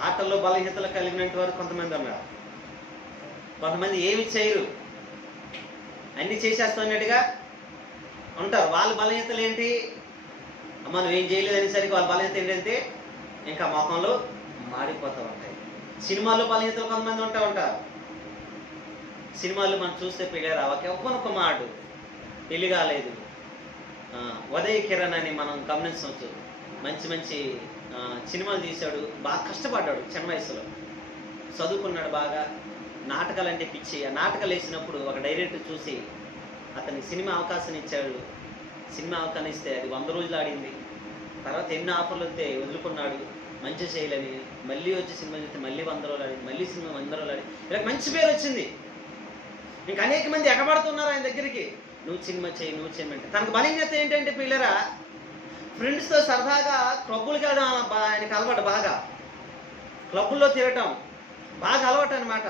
ఆటల్లో బలహీనతలు కలిగినట్టు వారు కొంతమంది ఉన్నారు. కొంతమంది ఏమి చేయరు, అన్ని చేసేస్తున్నట్టుగా ఉంటారు. వాళ్ళ బలహీనతలు ఏంటి? మనం ఏం చేయలేదు అనేసరికి వాళ్ళ బలహీనత ఏంటంటే ఇంకా మొఖంలో మాడిపోతూ ఉంటాయి. సినిమాల్లో బలహీనతలు కొంతమంది ఉంటారు. సినిమాల్లో మనం చూస్తే పిల్లరా ఒక మాట పెళ్లి కాలేదు, ఉదయ్ కిరణ్ అని మనం గమనించవచ్చు. మంచి సినిమాలు తీశాడు, బాగా కష్టపడ్డాడు, చిన్న వయసులో చదువుకున్నాడు, బాగా నాటకాలు అంటే పిచ్చి. ఆ నాటకాలు వేసినప్పుడు ఒక డైరెక్టర్ చూసి అతనికి సినిమా అవకాశం ఇచ్చాడు. సినిమా అవకాశం ఇస్తే అది 100 రోజులు ఆడింది. తర్వాత ఎన్ని ఆఫర్లు వస్తే వదులుకున్నాడు, మంచి చేయాలని. మళ్ళీ వచ్చి సినిమా చూస్తే మళ్ళీ 100 రోజులు ఆడింది, మళ్ళీ సినిమా 100 రోజులు ఆడింది. ఇలా మంచి పేరు వచ్చింది. ఇంకా అనేక మంది ఎగబడుతున్నారు ఆయన దగ్గరికి, నువ్వు సినిమా చేయి నువ్వు చేయమంటే. తనకు బలహీనత ఏంటంటే పిల్లరా ఫ్రెండ్స్తో సరదాగా క్లబ్బులకి వెళ్ళడం ఆయనకు అలవాటు. బాగా క్లబ్బుల్లో తిరగటం బాగా అలవాటు అనమాట.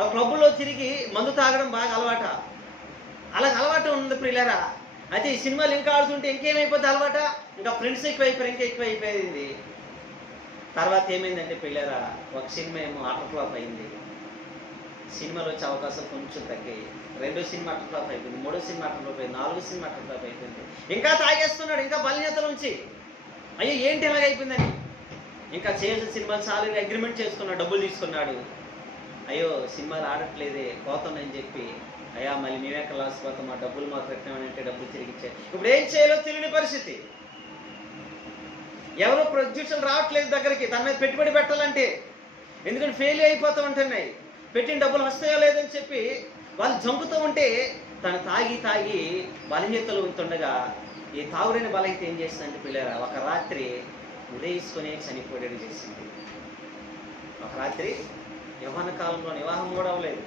ఆ క్లబ్బుల్లో తిరిగి మందు తాగడం బాగా అలవాట. అలాగ అలవాటు ఉంది పిల్లరా. అయితే ఈ సినిమాలు ఇంకా ఆడుతుంటే ఇంకేమైపోద్ది అలవాట, ఇంకా ఫ్రెండ్స్ ఎక్కువైపోయారు, ఇంకా ఎక్కువైపోయింది. తర్వాత ఏమైందంటే పిల్లరా ఒక సినిమా ఏమో అటర్ ఫ్లాప్ అయింది. సినిమాలు వచ్చే అవకాశం కొంచెం తగ్గాయి. 2వ సినిమా అటర్ ఫ్లాప్ అయిపోయింది, 3వ సినిమా అటర్ ఫ్లాప్ అయింది, 4వ సినిమా అటర్ ఫ్లాప్ అయిపోయింది. ఇంకా తాగేస్తున్నాడు, ఇంకా బలహీనతల నుంచి. అయ్యో ఏంటి ఎలాగైపోయిందని ఇంకా చేయాల్సిన సినిమాలు చాలా అగ్రిమెంట్ చేసుకున్నాడు, డబ్బులు తీసుకున్నాడు. అయ్యో సినిమాలు ఆడట్లేదే పోతానని చెప్పి, అయ్యా మళ్ళీ మేమెక్కడ లాస్ పోతాం, మా డబ్బులు మాకు పెట్టామని డబ్బులు తిరిగిచ్చాయి. ఇప్పుడు ఏం చేయాలో తెలియని పరిస్థితి. ఎవరో ప్రొడ్యూసర్లు రావట్లేదు దగ్గరికి తన మీద పెట్టుబడి పెట్టాలంటే, ఎందుకంటే ఫెయిల్ అయిపోతూ ఉంటున్నాయి. పెట్టిన డబ్బులు వస్తాయో లేదని చెప్పి వాళ్ళు జంపుతూ ఉంటే తను తాగి బలహీనతలు ఉంటుండగా ఈ తాగుడైన బలహీనత ఏం చేసిందంటే పిల్లరా ఒక రాత్రి ఉదయించుకొని చనిపోయాడు చేసింది. ఒక రాత్రి యవ్వన కాలంలో వివాహం కూడా అవ్వలేదు,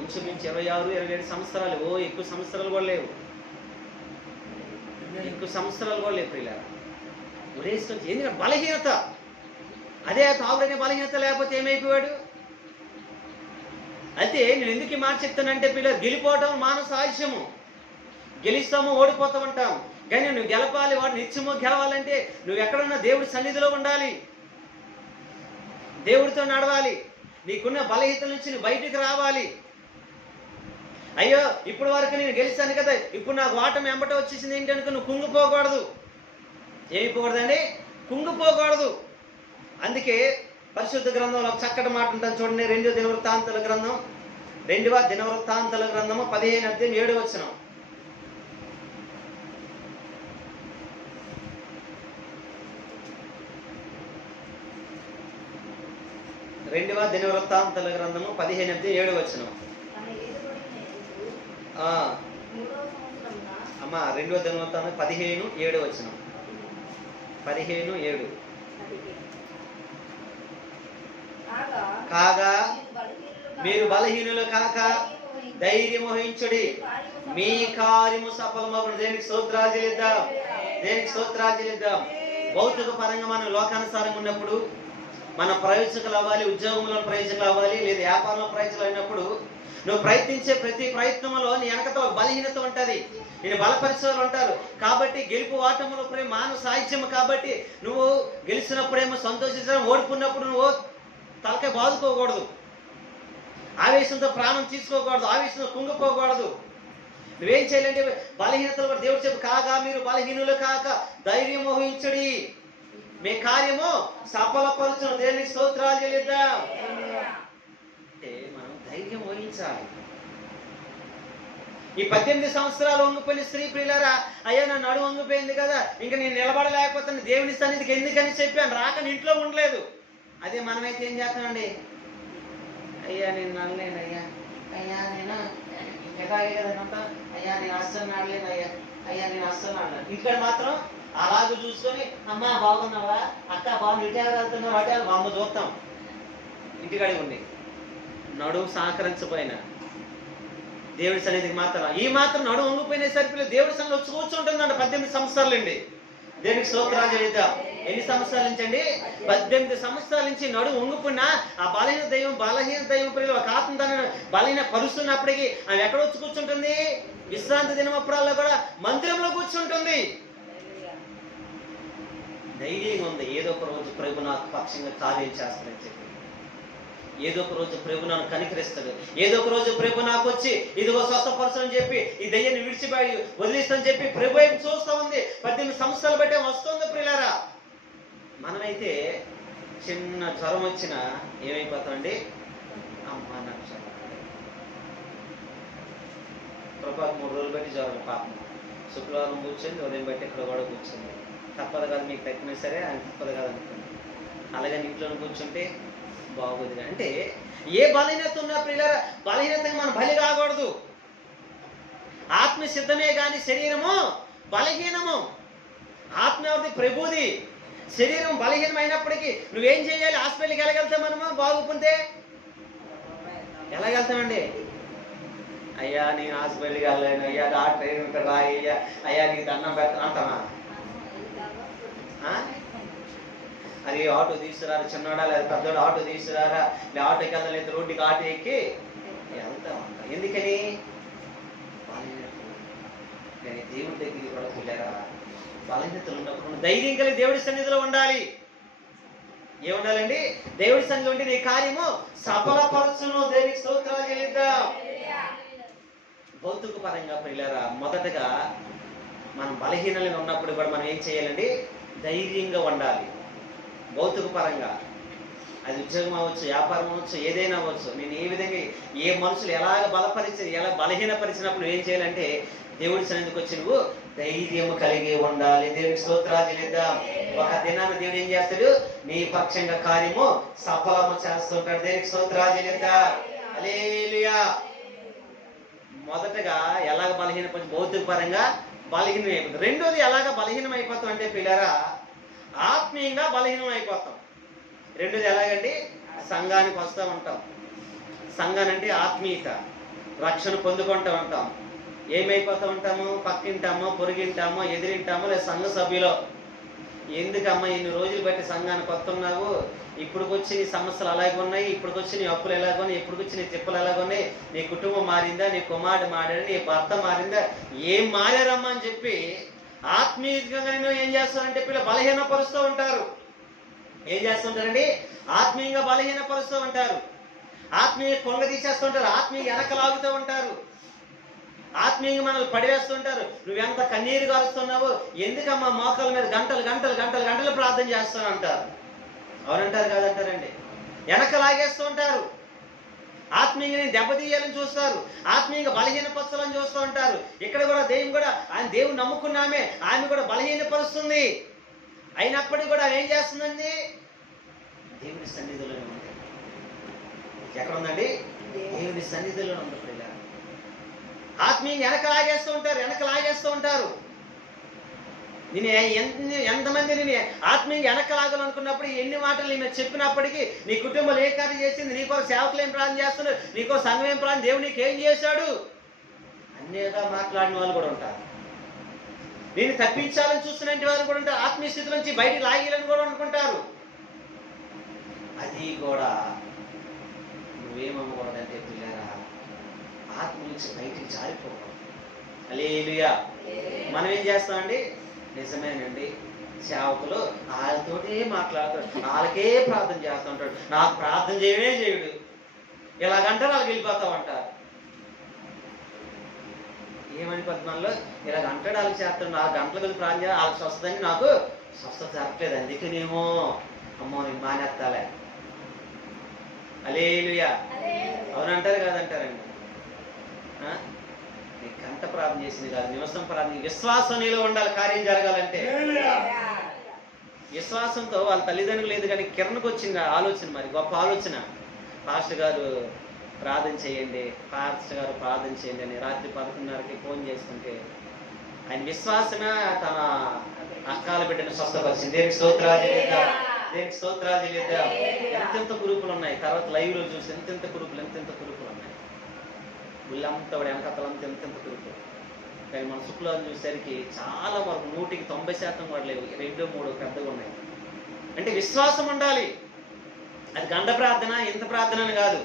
ఇంచుమించు 26-27 సంవత్సరాలు. ఎక్కువ సంవత్సరాలు కూడా లేవు, పిల్లరా. ఉదయించుకొని ఎందుకంటే బలహీనత, అదే తాగుడైన బలహీనత లేకపోతే ఏమైపోయాడు. అయితే నేను ఎందుకు ఈ మాట చెప్తానంటే పిల్లలు గెలిపోవటం మానవ సాధ్యము. గెలుస్తాము ఓడిపోతూ ఉంటాం, కానీ నువ్వు గెలపాలి, వాడు నిత్యము గెలవాలంటే నువ్వు ఎక్కడున్నా దేవుడి సన్నిధిలో ఉండాలి, దేవుడితో నడవాలి, నీకున్న బలహీనతల నుంచి నువ్వు బయటికి రావాలి. అయ్యో ఇప్పుడు వరకు నేను గెలిచాను కదా, ఇప్పుడు నాకు ఓటమి వెంబట వచ్చేసింది ఏంటనుకో నువ్వు కుంగిపోకూడదు. ఏమిపోకూడదండి? కుంగిపోకూడదు. అందుకే పరిశుద్ధ గ్రంథంలో ఒక చక్కటి మాట ఉంటుంది చూడండి. 2వ దినవృత్తాంతాల గ్రంథం 15వ అధ్యాయం 7వ వచనం. రెండవ దినవృత్తాంతాల గ్రంథము 15వ అధ్యాయం 7వ వచనం. అమ్మా 2వ దినవృత్తాంతం 15:7 వచనం. 15:7. కాగా మీరు బలహీనులు కాక ధైర్యం వహించుడి, మీ కార్యము సఫలమగును. దేనికి స్తోత్రాజలిద్దాం. భౌతిక పరంగా మనం లోకానుసారంగా ఉన్నప్పుడు మన ప్రయోజకులు అవ్వాలి, ఉద్యోగంలో ప్రయోజకులు అవ్వాలి, లేదా వ్యాపారంలో ప్రయోజకులు అయినప్పుడు నువ్వు ప్రయత్నించే ప్రతి ప్రయత్నంలో నీ వెనకతో బలహీనత ఉంటుంది, నేను బలపరిచేవాళ్ళు ఉంటారు. కాబట్టి గెలుపు ఓటములో ప్రేమ మానవ సాహిత్యము. కాబట్టి నువ్వు గెలిచినప్పుడేమో సంతోషించడం, ఓడిపోయినప్పుడు నువ్వు తలకాయ బాదుకోకూడదు, ఆవేశంతో ప్రాణం తీసుకోకూడదు, ఆవేశంతో కుంగిపోకూడదు. నువ్వేం చేయాలంటే బలహీనతలు కూడా దేవుడు చెప్పు, కాగా మీరు బలహీనులు కాక ధైర్యం వహించుడి, మీ కార్యము సఫలపరచును, దేవునికి స్తోత్రాలు చెల్లిద్దాం. అంటే మనం ధైర్యం వహించాలి. ఈ 18 సంవత్సరాలు వంగిపోయిన స్త్రీ ప్రియులారా, అయ్యా నా నడుము వంగిపోయింది కదా, ఇంకా నేను నిలబడలేకపోతాను, దేవుని సన్నిధికి ఎందుకని చెప్పాను, రాకని ఇంట్లో ఉండలేదు. అదే మనమైతే ఏం చేస్తామండి, అయ్యా నేను నడలేను, అయ్యా నేను ఎలాగే కదంతా, అయ్యా నేను అస్సలు నడలేను, అయ్యా నేను అస్సలు నడలేను. ఇక్కడ మాత్రం అలాగే చూసుకొని, అమ్మా బాగున్నావా, అక్క బాగుంది, ఇటు వెళ్తున్నావు, అటు మా అమ్మ చూస్తాం. ఇంటికాడే ఉండి నడుము సహకరించపోయినా దేవుడి సన్నిధికి మాత్రం ఈ మాత్రం నడుము వంగిపోయిన సరిపోయి దేవుడి సన్నిధిలో వచ్చి కూర్చుంటుందండి. 18 సంవత్సరాలండి. దేవునికి స్తోత్రాలు చేద్దాం. ఎన్ని సంవత్సరాల నుంచి అండి? 18 సంవత్సరాల నుంచి నడుము వంగిపోయినా ఆ బలహీన దైవం ప్రియులు ఒక ఆత్మ తనను బలహీన పరుస్తున్నప్పటికీ ఆమె ఎక్కడ వచ్చి కూర్చుంటుంది? విశ్రాంతి దినమప్పుడల్లా కూడా మందిరంలో కూర్చుంటుంది. ధైర్యంగా ఉంది, ఏదో ఒక రోజు ప్రభు నాకు పక్షంగా కార్యం చేస్తానని చెప్పి, ఏదో ఒక రోజు ప్రభు నన్ను కనికరిస్తాడు, ఏదో ఒక రోజు ప్రభు నాకు వచ్చి ఇదిగో స్వస్థపరచని చెప్పి ఈ దయ్యాన్ని విడిచిపోయి వదిలిస్తానని చెప్పి ప్రభు ఏం చూస్తూ ఉంది. 18 సంవత్సరాలు బట్టే వస్తుంది ప్రియులారా. మనమైతే చిన్న జ్వరం వచ్చినా ఏమైపోతామండి, అమ్మా నాకు జ్వరం, ప్రభాకు 3 రోజులు బట్టి జ్వరం, పాపం శుక్రవారం కూర్చొని ఉదయం బట్టి ఇక్కడ కూడా కూర్చుంది. తప్పదు కాదు, మీకు తగ్గినా సరే ఆయన తప్పదు కాదు అనుకోండి. అలాగే ఇంట్లో కూర్చుంటే బాగోదు. అంటే ఏ బలహీనత ఉన్నా ప్రియులారా, బలహీనతగా మనం బలి కాకూడదు. ఆత్మ సిద్ధమే కానీ శరీరము బలహీనము. ఆత్మ ఎవరిది? ప్రభుది. శరీరం బలహీనమైనప్పటికీ నువ్వేం చేయాలి? హాస్పిటల్కి వెళ్ళగలుగుతాం మనము బాగుపోతే? ఎలాగెళ్తామండి? అయ్యా నేను హాస్పిటల్కి వెళ్ళలేను, అయ్యా డాక్టర్ ఇక్కడ రా, అయ్యా నీకు దండం పెడతాను అంటామా? అది ఆటో తీసుకురారా చిన్నవాడా, లేదా పెద్దోడు ఆటో తీసుకురారా, లేదా ఆటోకి వెళ్ళలేదు రోడ్డుకి ఆటో ఎక్కి వెళ్తా ఉంటా. ఎందుకని? కానీ దేవుడి దగ్గరికి కూడా వెళ్ళారా, బలహీనతలు ఉన్నప్పుడు ధైర్యం కలిగి దేవుడి సన్నిధిలో ఉండాలి. ఏముండాలండి? దేవుడి సన్నిధిలో ఉంటే నీ కార్యము సఫలపరచును. దేవునికి స్తోత్రాలు చెల్లిద్దాం. భౌతిక పరంగా ప్రియులారా, మొదటగా మనం బలహీనలుగా ఉన్నప్పుడు కూడా మనం ఏం చేయాలండి? ధైర్యంగా ఉండాలి. భౌతిక పరంగా అది ఉద్యోగం అవ్వచ్చు, వ్యాపారం అవ్వచ్చు, ఏదైనా అవ్వచ్చు. నేను ఏ విధంగా ఏ మనుషులు ఎలా బలహీనపరిచినప్పుడు ఏం చేయాలంటే దేవుడి సన్నిధికి వచ్చి నువ్వు ధైర్యం కలిగి ఉండాలి. దేవుడికి స్తోత్రాలు చెల్లిద్దాం. ఒక దినాన దేవుడు ఏం చేస్తాడు? నీ పక్షంగా కార్యము సఫలము చేస్తుంటాడు. దేవుడికి స్తోత్రాలు చెల్లిద్దాం. హల్లెలూయా. మొదటగా ఎలాగ బలహీనపరిచి భౌతిక పరంగా బలహీనం అయిపోతుంది. రెండోది ఎలాగ బలహీనం అయిపోతాం అంటే పిల్లరా, ఆత్మీయంగా బలహీనం అయిపోతాం. రెండోది ఎలాగండి? సంఘానికి వస్తూ ఉంటాం. సంఘానంటే ఆత్మీయత, రక్షణ పొందుకుంటూ ఉంటాం. ఏమైపోతూ ఉంటాము? పక్కింటామో, పొరిగింటామో, ఎదిరింటామో, లేదా సంఘ సభ్యులో. ఎందుకమ్మా ఇన్ని రోజులు బట్టి సంఘానికి వస్తున్నావు, ఇప్పుడుకొచ్చి నీ సమస్యలు అలాగే ఉన్నాయి, ఇప్పుడుకొచ్చి నీ అప్పులు ఎలాగున్నాయి, ఇప్పుడుకొచ్చి నీ తిప్పలు ఎలాగున్నాయి, నీ కుటుంబం మారిందా, నీ కుమారుడు మారాడు, నీ భర్త మారిందా, ఏం మారారమ్మా అని చెప్పి ఆత్మీయంగా ఏం చేస్తారంటే పిల్లలు బలహీనపరుస్తూ ఉంటారు. ఏం చేస్తుంటారండి? ఆత్మీయంగా బలహీనపరుస్తూ ఉంటారు. ఆత్మీయ కొంగ తీసేస్తుంటారు. ఆత్మీయ వెనకలాగుతూ ఉంటారు. ఆత్మీయంగా మనల్ని పడివేస్తుంటారు. నువ్వెంత కన్నీరు కారుస్తున్నావు, ఎందుకమ్మా మోకాల మీద గంటలు గంటలు గంటలు గంటలు ప్రార్థన చేస్తాను అంటారు. ఎవరంటారు కాదంటారండి? వెనక లాగేస్తూ ఉంటారు. ఆత్మీయంగా నేను దెబ్బతీయాలని చూస్తారు. ఆత్మీయంగా బలహీనపరచాలని చూస్తూ ఉంటారు. ఇక్కడ కూడా దేవుని కూడా ఆయన దేవుని నమ్ముకున్నామే, ఆమె కూడా బలహీనపరుస్తుంది. అయినప్పటికీ కూడా ఏం చేస్తుందండి? దేవుని సన్నిధిలోనే ఉంది. ఎక్కడ ఉందండి? దేవుని సన్నిధిలో ఉంది. ఆత్మీయంగా వెనక లాగేస్తూ ఉంటారు. నేను ఎంతమంది నేను ఆత్మీయంగా వెనక లాగాలనుకున్నప్పుడు ఎన్ని మాటలు నేను చెప్పినప్పటికీ నీ కుటుంబం ఏ కార్యం చేసింది, నీకో సేవకులు ఏం ప్రార్థన చేస్తున్నారు, నీకో సంఘం ఏం ప్రార్థన, దేవుడు నీకు ఏం చేశాడు అన్నిగా మాట్లాడిన వాళ్ళు కూడా ఉంటారు. నేను తప్పించాలని చూస్తున్న వాళ్ళు కూడా ఉంటారు. ఆత్మీయ స్థితి నుంచి బయటికి లాగేయాలని కూడా అనుకుంటారు. అది కూడా నువ్వేమమ్మకూడదంటే పిల్లరా, ఆత్మ నుంచి బయటికి జారిపోవడం. హల్లెలూయా. మనం ఏం చేస్తామండి? నిజమేనండి, సేవకులు వాళ్ళతోటే మాట్లాడుతాడు, వాళ్ళకే ప్రార్థన చేస్తూ ఉంటాడు, నాకు ప్రార్థన చేయడు, ఇలాగంటారు, వాళ్ళకి వెళ్ళిపోతా ఉంటారు. ఏమని పద్మాల్లో ఇలా గంటలు వాళ్ళకి చేస్తాను, 4 గంటల కొద్ది ప్రాణం చేయాలి, వాళ్ళకి స్వస్థతని నాకు స్వస్థత జరగట్లేదు, అందుకనేమో అమ్మో నేను మానేస్తాలే. హల్లెలూయా. అవునంటారు కాదంటారండి? నీ గంట ప్రార్థన చేసింది కాదు, నిమిషం ప్రార్థన. విశ్వాసం నీలో ఉండాలి కార్యం జరగాలంటే. విశ్వాసంతో వాళ్ళ తల్లిదండ్రులు లేదు కానీ కిరణ్కి వచ్చింది ఆలోచన, మరి గొప్ప ఆలోచన. పాస్టర్ గారు ప్రార్థన చేయండి, పాస్టర్ గారు ప్రార్థన చేయండి అని రాత్రి 11:30కి ఫోన్ చేసుకుంటే ఆయన విశ్వాసమే తన అక్కాల బిడ్డను స్వస్థపరిచింది. దేనికి స్తోత్రాలు చెల్లిద్దాం, దేనికి స్తోత్రాలు చెల్లిద్దాం. ఎంతెంత గ్రూపులు ఉన్నాయి, తర్వాత లైవ్ లో చూసి ఎంతెంత గ్రూపులు ఉన్నాయి. వీళ్ళంతా వెనకతలంతా ఎంతెంత గ్రూపులు. కానీ మన శుక్లాన్ని చూసేసరికి చాలా వరకు 100కి 90% కూడా లేవు, 2-3 పెద్దగా ఉన్నాయి. అంటే విశ్వాసం ఉండాలి. అది గండ ప్రార్థన, ఇంత ప్రార్థన అని కాదు.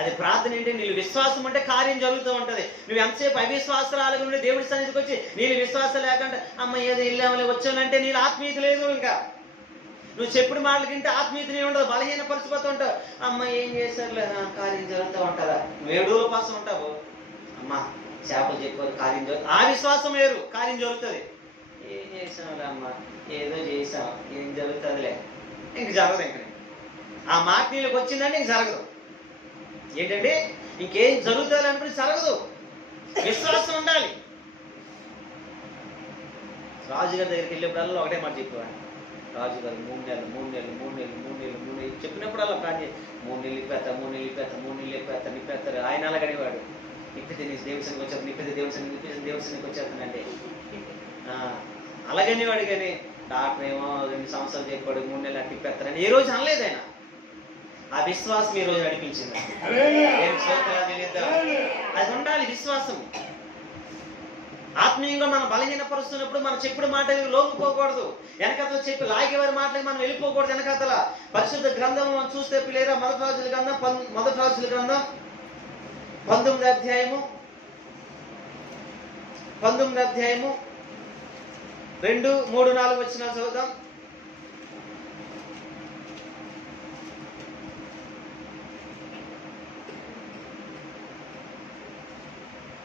అది ప్రార్థన ఏంటి? నీళ్ళు విశ్వాసం అంటే కార్యం జరుగుతూ ఉంటది. నువ్వు ఎంతసేపు అవిశ్వాసాలు నుండి దేవుడి సన్నిధికి వచ్చి నీళ్ళు విశ్వాసం లేకుండా అమ్మ ఏదో వెళ్ళామలే వచ్చానంటే నీళ్ళు ఆత్మీయత లేదు. ఇంకా నువ్వు చెప్పుడు మాటలకింటే ఆత్మీయతనే ఉండదు, బలహీన పరిచిపోతూ ఉంటావు. అమ్మ ఏం చేశారులే, కార్యం జరుగుతూ ఉంటుందా? నువ్వు 7 రోజుల పాసం ఉంటావు. అమ్మ చేపలు చెప్పారు, కార్యం జరుగుతుంది. ఆ విశ్వాసం వేరు, కార్యం జరుగుతుంది. ఏం చేసాంలే అమ్మ, ఏదో చేసాం, ఏం జరుగుతుందిలే, ఇంక జరగదు. ఇంక ఆ మాట నీళ్ళకి వచ్చిందంటే ఇంక జరగదు. ఏంటంటే ఇంకేం జరుగుతుంది అనుకుని జరగదు. విశ్వాసం ఉండాలి. రాజుగారి దగ్గరికి వెళ్ళేప్పుడల్లా ఒకటే మాట చెప్పేవాడు. రాజుగారు 3 నెలలు చెప్పినప్పుడల్లా కానీ 3 నెలలు ఇప్పేస్తా నిప్పేస్తారు. ఆయన అలాగనేవాడు. నిప్పితే నీ దేవుడికి వచ్చేది, నిప్పితే దేవుడికి వచ్చేస్తుందండి అలాగనేవాడు. కానీ డాక్టర్ ఏమో 2 సంవత్సరాలు చెప్పాడు, 3 నెలలు అట్టి ఇప్పేస్తారని ఏ రోజు అనలేదు ఆయన. ఆ విశ్వాసం ఈ రోజు నడిపించింది. అది ఉండాలి విశ్వాసం. ఆత్మీయంగా మనం బలహీనపరుస్తున్నప్పుడు మనం చెప్పుడు మాటలు లోపుకోకూడదు. వెనకతలు చెప్పి లాగేవారి మాటలకి మనం వెళ్ళిపోకూడదు. వెనకతల పరిశుద్ధ గ్రంథం మనం చూస్తే పిల్లరా, మొదటి రాజుల గ్రంథం 19వ అధ్యాయము 2, 3, 4 వచనాలు చదువుదాం.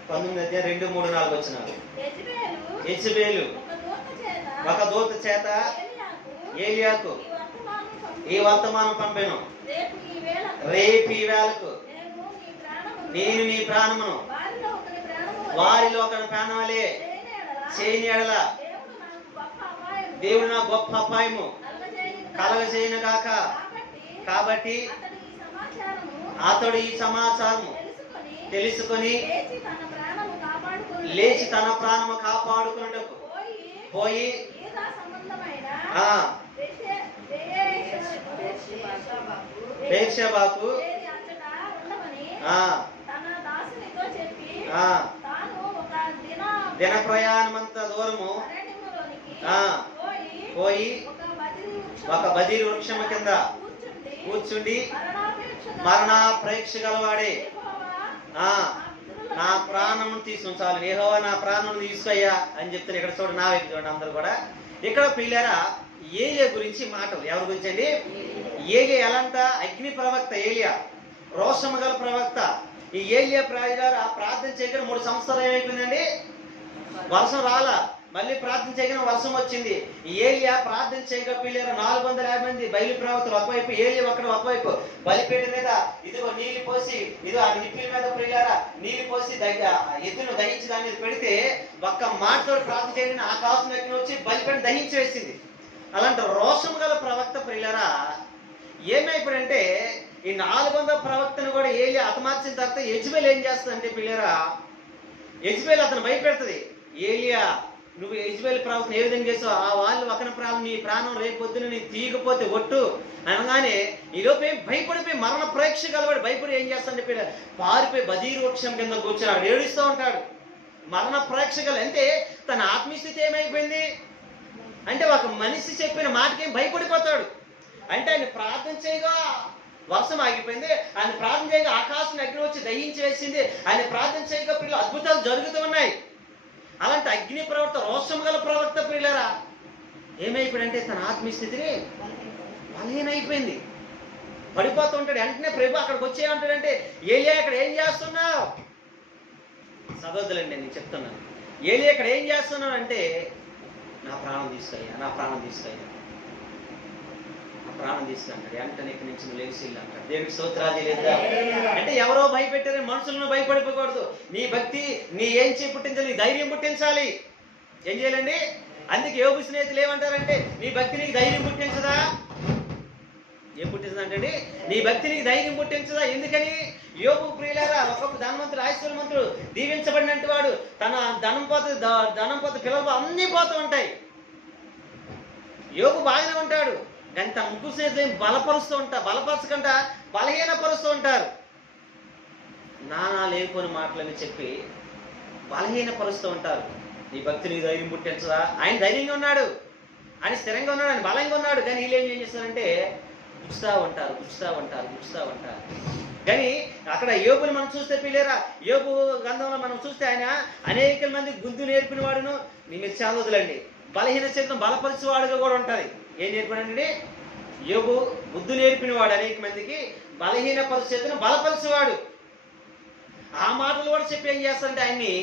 19వ అధ్యాయం 2, 3, 4 వచనాలు. యెజబెలు ఒక దూత చేత ఏలియాకు ఈ వర్తమానం పంపెను, రేపు ఈ వేళకు నేను నీ ప్రాణమును వారిలో ఒకరి ప్రాణాలే చేయని ఎడల దేవుడు నా గొప్ప అపాయము కలగజేయను గాక. కాబట్టి అతడు ఈ సమాచారము తెలుసుకొని లేచి తన ప్రాణము కాపాడుకున్నటకు పోయి బేర్షెబాకు దిన ప్రయాణమంత దూరము పోయి ఒక బదిరి వృక్షము కింద కూర్చుండి మరణాపేక్ష గలవాడే నా ప్రాణం తీసుకుంటాను, యెహోవా నా ప్రాణం తీసుకయ్యా అని చెప్తాను. ఇక్కడ చూడండి, నా వైపు చూడండి అందరు కూడా. ఇక్కడ పిల్లరా ఏలియా గురించి మాటలు. ఎవరి గురించి అండి? ఏలియా ఎలాంట? అగ్ని ప్రవక్త ఏలియా, రోషము గల ప్రవక్త. ఈ ఏలియా ప్రార్థన చేయగా 3 సంవత్సరాలు ఏమైపోయిందండి? వర్షం రాలా. మళ్ళీ ప్రార్థన చేయగానే వర్షం వచ్చింది. ఏలియా ప్రార్థన చేయగా పిల్లలు 450 మంది బయలు ప్రవక్తలు ఒకవైపు, ఏలియా ఒకవైపు బలిపీఠ మీద ఇదిగో నీళ్లు పోసి, ఇదిగో ఆ నిప్పుల మీద పిల్లరా నీళ్లు పోసి ఎద్దును దహించి దాని మీద పెడితే ఒక్క మాటతో ప్రార్థన చేయగానే ఆకాశం ఎక్కిన వచ్చి బలిపీఠ దహించి వేసింది. అలాంటి రోషం గల ప్రవక్త పిల్లరా ఏమైపోయాడంటే ఈ 400 ప్రవక్తను కూడా ఏలియా హతమార్చిన తర్వాత యెజబెల్ ఏం చేస్తుందంటే పిల్లరా, యెజబెల్ అతను భయపెడుతుంది. ఏలియా నువ్వు యెజబెల్ ప్రవక్తను ఏ విధంగా చేసావు? ఆ వాళ్ళు ఒకరి ప్రాణం, నీ ప్రాణం రేపు పొద్దున నీ తీయకపోతే ఒట్టు అనగానే ఈలోపే భయపడిపోయి మరణ ప్రేక్ష గలవాడు భయపడి ఏం చేస్తాను చెప్పి పారిపోయి బదీరు వృక్షం కింద కూర్చున్నాడు, ఏడుస్తూ ఉంటాడు. మరణ ప్రేక్ష గల అంటే తన ఆత్మీయస్థితి ఏమైపోయింది అంటే ఒక మనిషి చెప్పిన మాటకేం భయపడిపోతాడు. అంటే ఆయన ప్రార్థన చేయగా వర్షం ఆగిపోయింది, ఆయన ప్రార్థన చేయగా ఆకాశం అగ్ని వచ్చి దహించి వేసింది, ఆయన ప్రార్థన చేయగా పిల్లలు అద్భుతాలు జరుగుతూ ఉన్నాయి. అలాంటి అగ్ని ప్రవక్త, రోషం గల ప్రవక్త ప్రియులారా ఏమైపోయాడంటే తన ఆత్మీయస్థితిని బలహీనైపోయింది, పడిపోతూ ఉంటాడు. వెంటనే ప్రభు అక్కడికి వచ్చేమంటాడంటే ఏలియా ఇక్కడ ఏం చేస్తున్నావు? చదవద్దులండి, నేను చెప్తున్నాను. ఏలియా ఇక్కడ ఏం చేస్తున్నానంటే, నా ప్రాణం తీసుకొయ్యా, నా ప్రాణం తీసుకొయ్యా, నా ప్రాణం తీసుకుంటాడు. వెంటనే ఇక్కడి నుంచి నువ్వు లేచి వెళ్ళు అంటాడు. దేవుడికి స్తోత్రాలు లేదా? అంటే ఎవరో భయపెట్టారని మనుషులను భయపడిపోకూడదు. నీ భక్తి నీ ఏం పుట్టించాలి, నీ ధైర్యం పుట్టించాలి. ఏం చేయాలండి? అందుకే యోబు స్నేహితులు ఏమంటారంటే, నీ భక్తి నీకు ధైర్యం పుట్టించదా? ఏం పుట్టించదంటే, నీ భక్తి నీకు ధైర్యం పుట్టించదా? ఎందుకని? యోబు ప్రియులారా ఒకప్పుడు ధనవంతుడు, ఐశ్వర్యవంతుడు, దీవించబడినట్టు వాడు. తన ధనం పోతే పిల్లలు అన్నీ పోతూ ఉంటాయి. యోబు బాగానే ఉంటాడు, కానీ తన ముగ్గురు స్నేహితులు బలపరచకుండా బలహీనపరుస్తూ ఉంటారు. నానా లేనిపోని మాటలని చెప్పి బలహీనపరుస్తూ ఉంటారు. నీ భక్తి నీ ధైర్యం పుట్టించదా? ఆయన ధైర్యంగా ఉన్నాడు, ఆయన స్థిరంగా ఉన్నాడు, ఆయన బలంగా ఉన్నాడు. కానీ వీళ్ళు ఏం చేస్తారంటే గుచ్చుతా ఉంటారు. కానీ అక్కడ యోబుని మనం చూస్తే పిల్లేరా, యోబు గ్రంథంలో మనం చూస్తే ఆయన అనేక మంది గుద్దు నేర్పిన వాడును, మీరు చదవదులండి, బలహీన చేతులను బలపరిచేవాడుగా కూడా ఉంటుంది. ఏం నేర్పినండి? యోబు బుద్ధు నేర్పినవాడు, అనేక మందికి బలహీన పరిస్థితులను బలపరిచేవాడు. ఆ మాటలు కూడా చెప్పి ఏం చేస్తారంటే ఆయన్ని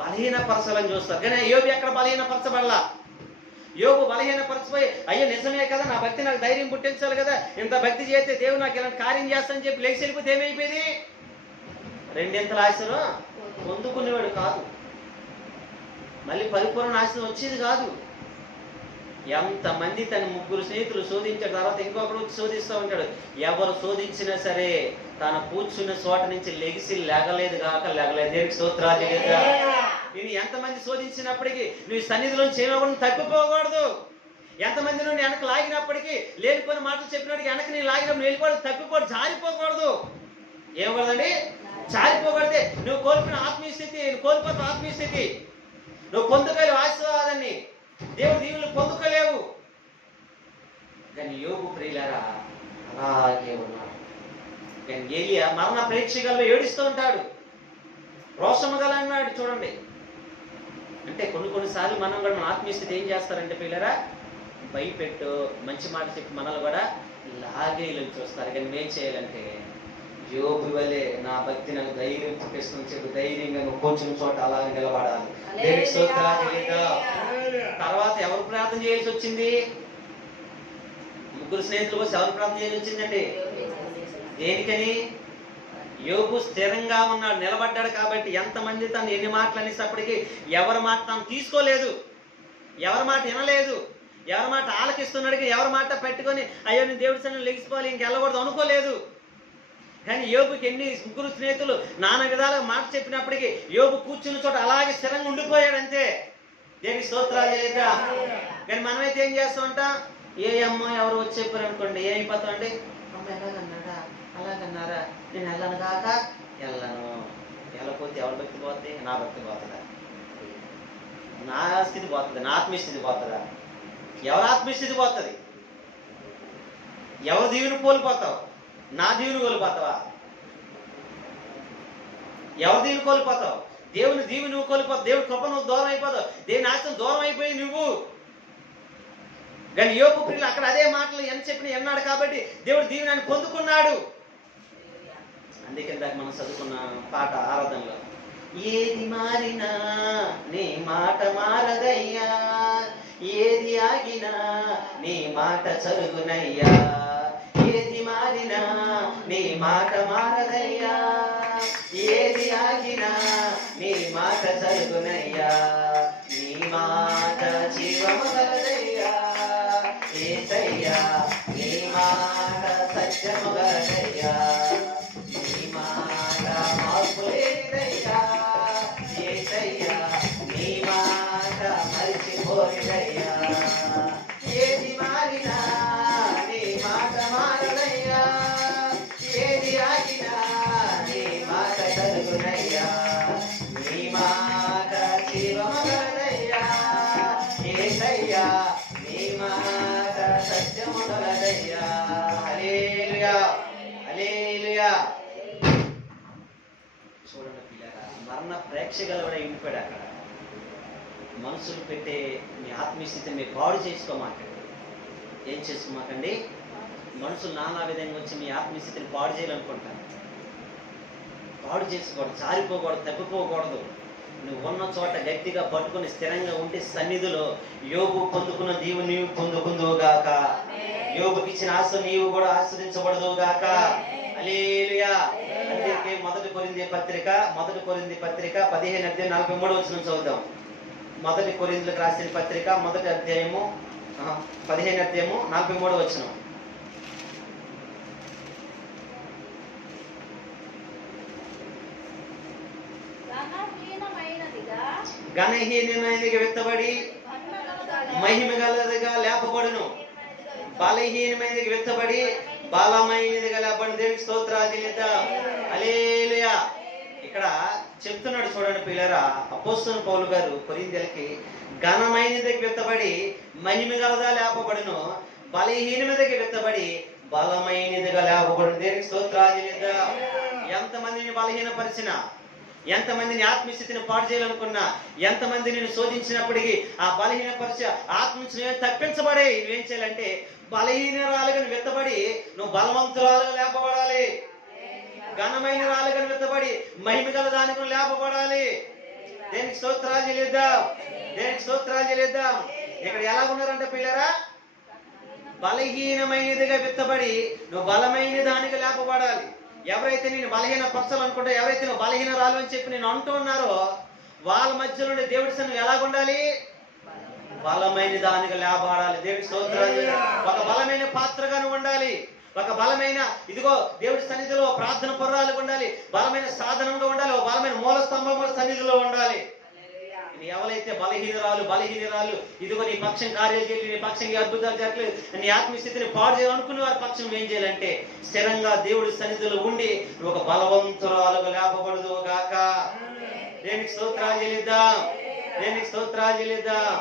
బలహీనపరచాలని చూస్తారు. కానీ యోబు ఎక్కడ బలహీనపరచబడలా. యోబు బలహీనపరచిపోయి, అయ్యో నిజమే కదా, నా భక్తి నాకు ధైర్యం పుట్టించాలి కదా, ఇంత భక్తి చేస్తే దేవుడు నాకు ఇలాంటి కార్యం చేస్తానని చెప్పి లేచి వెళ్ళిపోతే ఏమైపోయింది? రెండింతల ఆశను పొందుకునేవాడు కాదు, మళ్ళీ పరిపూర్ణ ఆశను వచ్చేది కాదు. ఎంతమంది తన ముగ్గురు స్నేహితులు శోధించాడు, తర్వాత ఇంకొకరు శోధిస్తూ ఉంటాడు. ఎవరు శోధించినా సరే తను కూర్చున్న చోట నుంచి లెగిసి లేగలేదు. దేవునికి స్తోత్రాలు లేదా? నేను ఎంతమంది శోధించినప్పటికీ నువ్వు సన్నిధిలోంచి చేయకుండా తప్పిపోకూడదు. ఎంతమంది నుండి వెనక లాగినప్పటికీ, లేనిపోయిన మాటలు చెప్పినప్పటికీ వెనక నేను లాగినప్పుడు వెళ్ళిపోవడం, తప్పిపోవడం, జారిపోకూడదు. ఏమకూడదండి? జారిపోకూడదే. నువ్వు కోల్పోయిన ఆత్మీయ స్థితి, కోల్పోతావు ఆత్మీయ స్థితి. నువ్వు పొందుకోలేవు ఆశీర్వాదాన్ని, దేవుడు దీవులు పొందుకోలేవు. కానీ యోబు ప్రియులారా అలాగే ఉన్నాడు. కానీ ఏలియా మరణ ప్రేక్షకుల్లో ఏడుస్తూ ఉంటాడు, రోషము గల అన్నాడు. చూడండి, అంటే కొన్నిసార్లు మనం కూడా మన ఆత్మీయ స్థితి ఏం చేస్తారంటే పిల్లరా, భయపెట్టు, మంచి మాట చెప్పి మనల్ని కూడా లాగేయలని చూస్తారు. కానీ ఏం చేయాలంటే యోబు వలె నా భక్తి నాకు ధైర్యం పుట్టిస్తుంది చెప్పి ధైర్యంగా నువ్వు కూర్చున్న చోట అలాగే నిలబడాలి. తర్వాత ఎవరు ప్రార్థన చేయాల్సి వచ్చింది? ముగ్గురు స్నేహితులు కోసం ఎవరు ప్రార్థన చేయాల్సి వచ్చిందండి? దేనికని? యోబు స్థిరంగా ఉన్నాడు, నిలబడ్డాడు. కాబట్టి ఎంతమంది తను ఎన్ని మాటలు అనేసప్పటికీ ఎవరి మాట తను తీసుకోలేదు, ఎవరి మాట వినలేదు, ఎవరి మాట ఆలకిస్తున్నాడు, ఎవరి మాట పెట్టుకొని అయ్యో నేను దేవుడి సన్నిధిలో లెగిసిపోవాలి, ఇంకెళ్ళకూడదు అనుకోలేదు. కానీ యోబుకి ఎన్ని ముగ్గురు స్నేహితులు నానా విధాలుగా మాట చెప్పినప్పటికీ యోబు కూర్చున్న చోట అలాగే స్థిరంగా ఉండిపోయాడు అంతే. దేనికి స్తోత్రాలు లేదా? కానీ మనమైతే ఏం చేస్తూ ఉంటాం, ఏ అమ్మ ఎవరు వచ్చి చెప్పారు అనుకోండి, ఏమైపోతాం అండి, అమ్మ ఎలాగన్నాడా, అలాగన్నారా, నేను వెళ్ళను కాక వెళ్ళను. వెళ్ళకపోతే ఎవరి భక్తి పోతుంది? నా భక్తి పోతుందా? నా స్థితి పోతుంది, నా ఆత్మీయ స్థితి పోతుందా? ఎవరి ఆత్మీయ స్థితి పోతుంది? ఎవరు దీవుని కోల్పోతావు? నా దీవుని కోల్పోతావా? ఎవరి దీవుని కోల్పోతావు? దేవుని దీవి నువ్వు కోల్పోతావు, దేవుడి కృప నువ్వు దూరం అయిపోతావు, దేవుని ఆశం దూరం అయిపోయి నువ్వు. కానీ యోబు ప్రియులు అక్కడ అదే మాటలు ఎంత చెప్పిన ఎన్నాడు కాబట్టి దేవుడు దీవెనని పొందుకున్నాడు. అందుకే దాకా మనం చదువుకున్న పాట ఆరాధనలో, ఏది మారినా నీ మాట మారదయ్యా, ఏది ఆగినా నీ మాట చరుగునయ్యా, ఏది మారినా నీ మాట మారదయ్యా, ఏది ఆగినా నీ మాట చరుగునయ్యా, నీ మాట జీవము గలదయ్యా యేసయ్యా, నీ మాట సత్యము గలదయ్యా, నీ మాట మార్పు లేదయ్యా యేసయ్యా, నీ మాట మరిచిపోయిదయ్యా, ఏది మారినా నీ మాట మారదయ్యా, ఏది ఆగినా నీ మాట కలుగునయ్యా, నీ మాట జీవము గలదయ్యా యేసయ్యా, నీ మాట సత్యము గలదయ్యా. హల్లెలూయా, హల్లెలూయా. చూడండి పిల్లరా, మరణ ప్రేక్షకులు ఇండిపోయాడు. అక్కడ మనసులు పెట్టే మీ ఆత్మీయ స్థితిని మీరు పాడు చేసుకోమాకండి. ఏం చేసుకోమాకండి? మనుషులు నానా విధంగా వచ్చి మీ ఆత్మీయ స్థితిని పాడు చేయాలనుకుంటారు. పాడు చేసుకోకూడదు, జారిపోకూడదు, తప్పిపోకూడదు. నువ్వు ఉన్న చోట గట్టిగా పట్టుకుని స్థిరంగా ఉంటే సన్నిధిలో యోబు పొందుకున్న నీవు పొందుకుందువుగాక. యోబుకి ఇచ్చిన ఆశ నీవు కూడా ఆస్వాదించబడదువుగాక. హల్లెలూయా. అందుకే మొదటి కొరింథీ పత్రిక 15:43 చదువుదాం. మొదటి కొరింథీయులకు రాసిన పత్రిక 15:43. ఘనహీనమైనదిగా విత్తబడి మహిమ గలదిగా లేపబడును, బలహీనమైనదిగా విత్తబడి బలమైనదిగా లేపబడి. దేవునికి స్తోత్రాలు చెల్లిద్దాం. హల్లెలూయా. ఇక్కడ చెప్తున్నాడు చూడండి పిల్లరా, అపోస్తలుడైన పౌలు గారు కొరింథీయులకి, ఘనమైనదిగా విత్తబడి మహిమ గలదా లేపబడును, బలహీనమైనదిగా విత్తబడి బలమైనదిగా లేపబడును. దేవునికి స్తోత్రాలు చెల్లిద్దాం. ఎంతమందిని బలహీనపరిచినా, ఎంతమందిని ఆత్మస్థితిని పాడు చేయాలనుకున్నా, ఎంతమంది నేను శోధించినప్పటికీ ఆ బలహీనపరిచే ఆత్మ నుంచి తప్పించబడే నువ్వేం చేయాలంటే బలహీనరాలుగా విత్తబడి నువ్వు బలవంతురాలుగా లేపబడాలి. ఘనమైన రాలుగా విత్తబడి మహిమ గల దానికి లేపబడాలి. దేనికి స్తోత్రాలు చెల్లిద్దాం. దేనికి స్తోత్రాలు చెల్లిద్దాం. ఇక్కడ ఎలా ఉన్నారంటే పిల్లరా, బలహీనమైనదిగా విత్తబడి నువ్వు బలమైన దానికి లేపబడాలి. ఎవరైతే నేను బలహీన పరచాలనుకుంటా, ఎవరైతే నువ్వు బలహీన రాలు అని చెప్పి నేను అంటున్నారో వాళ్ళ మధ్యలో దేవుడి సన్నిధి ఎలాగుండాలి? బలమైన దానికి లేపబడాలి. దేవుడి స్తోత్రాలు. ఒక బలమైన పాత్రగా నువ్వు ఉండాలి. ఒక బలమైన ఇదిగో దేవుడి సన్నిధిలో ప్రార్థన పర్రాలుగా ఉండాలి. బలమైన సాధనంగా ఉండాలి. ఒక బలమైన మూల స్తంభం సన్నిధిలో ఉండాలి. ఎవరైతే బలహీనరాలు ఇదిగో నీ పక్షం కార్యాలు చేయలేదు, నీ పక్షం అద్భుతాలు చేయట్లేదు, నీ ఆత్మస్థితిని పాడు చేయాలనుకున్న వారి పక్షం ఏం చేయాలంటే స్థిరంగా దేవుడి సన్నిధిలో ఉండి ఒక బలవంతురాలుగా లేపబడదు గాక. దేనికి స్తోత్రాలు చెల్లిద్దాం. దేనికి స్తోత్రాలు చెల్లిద్దాం.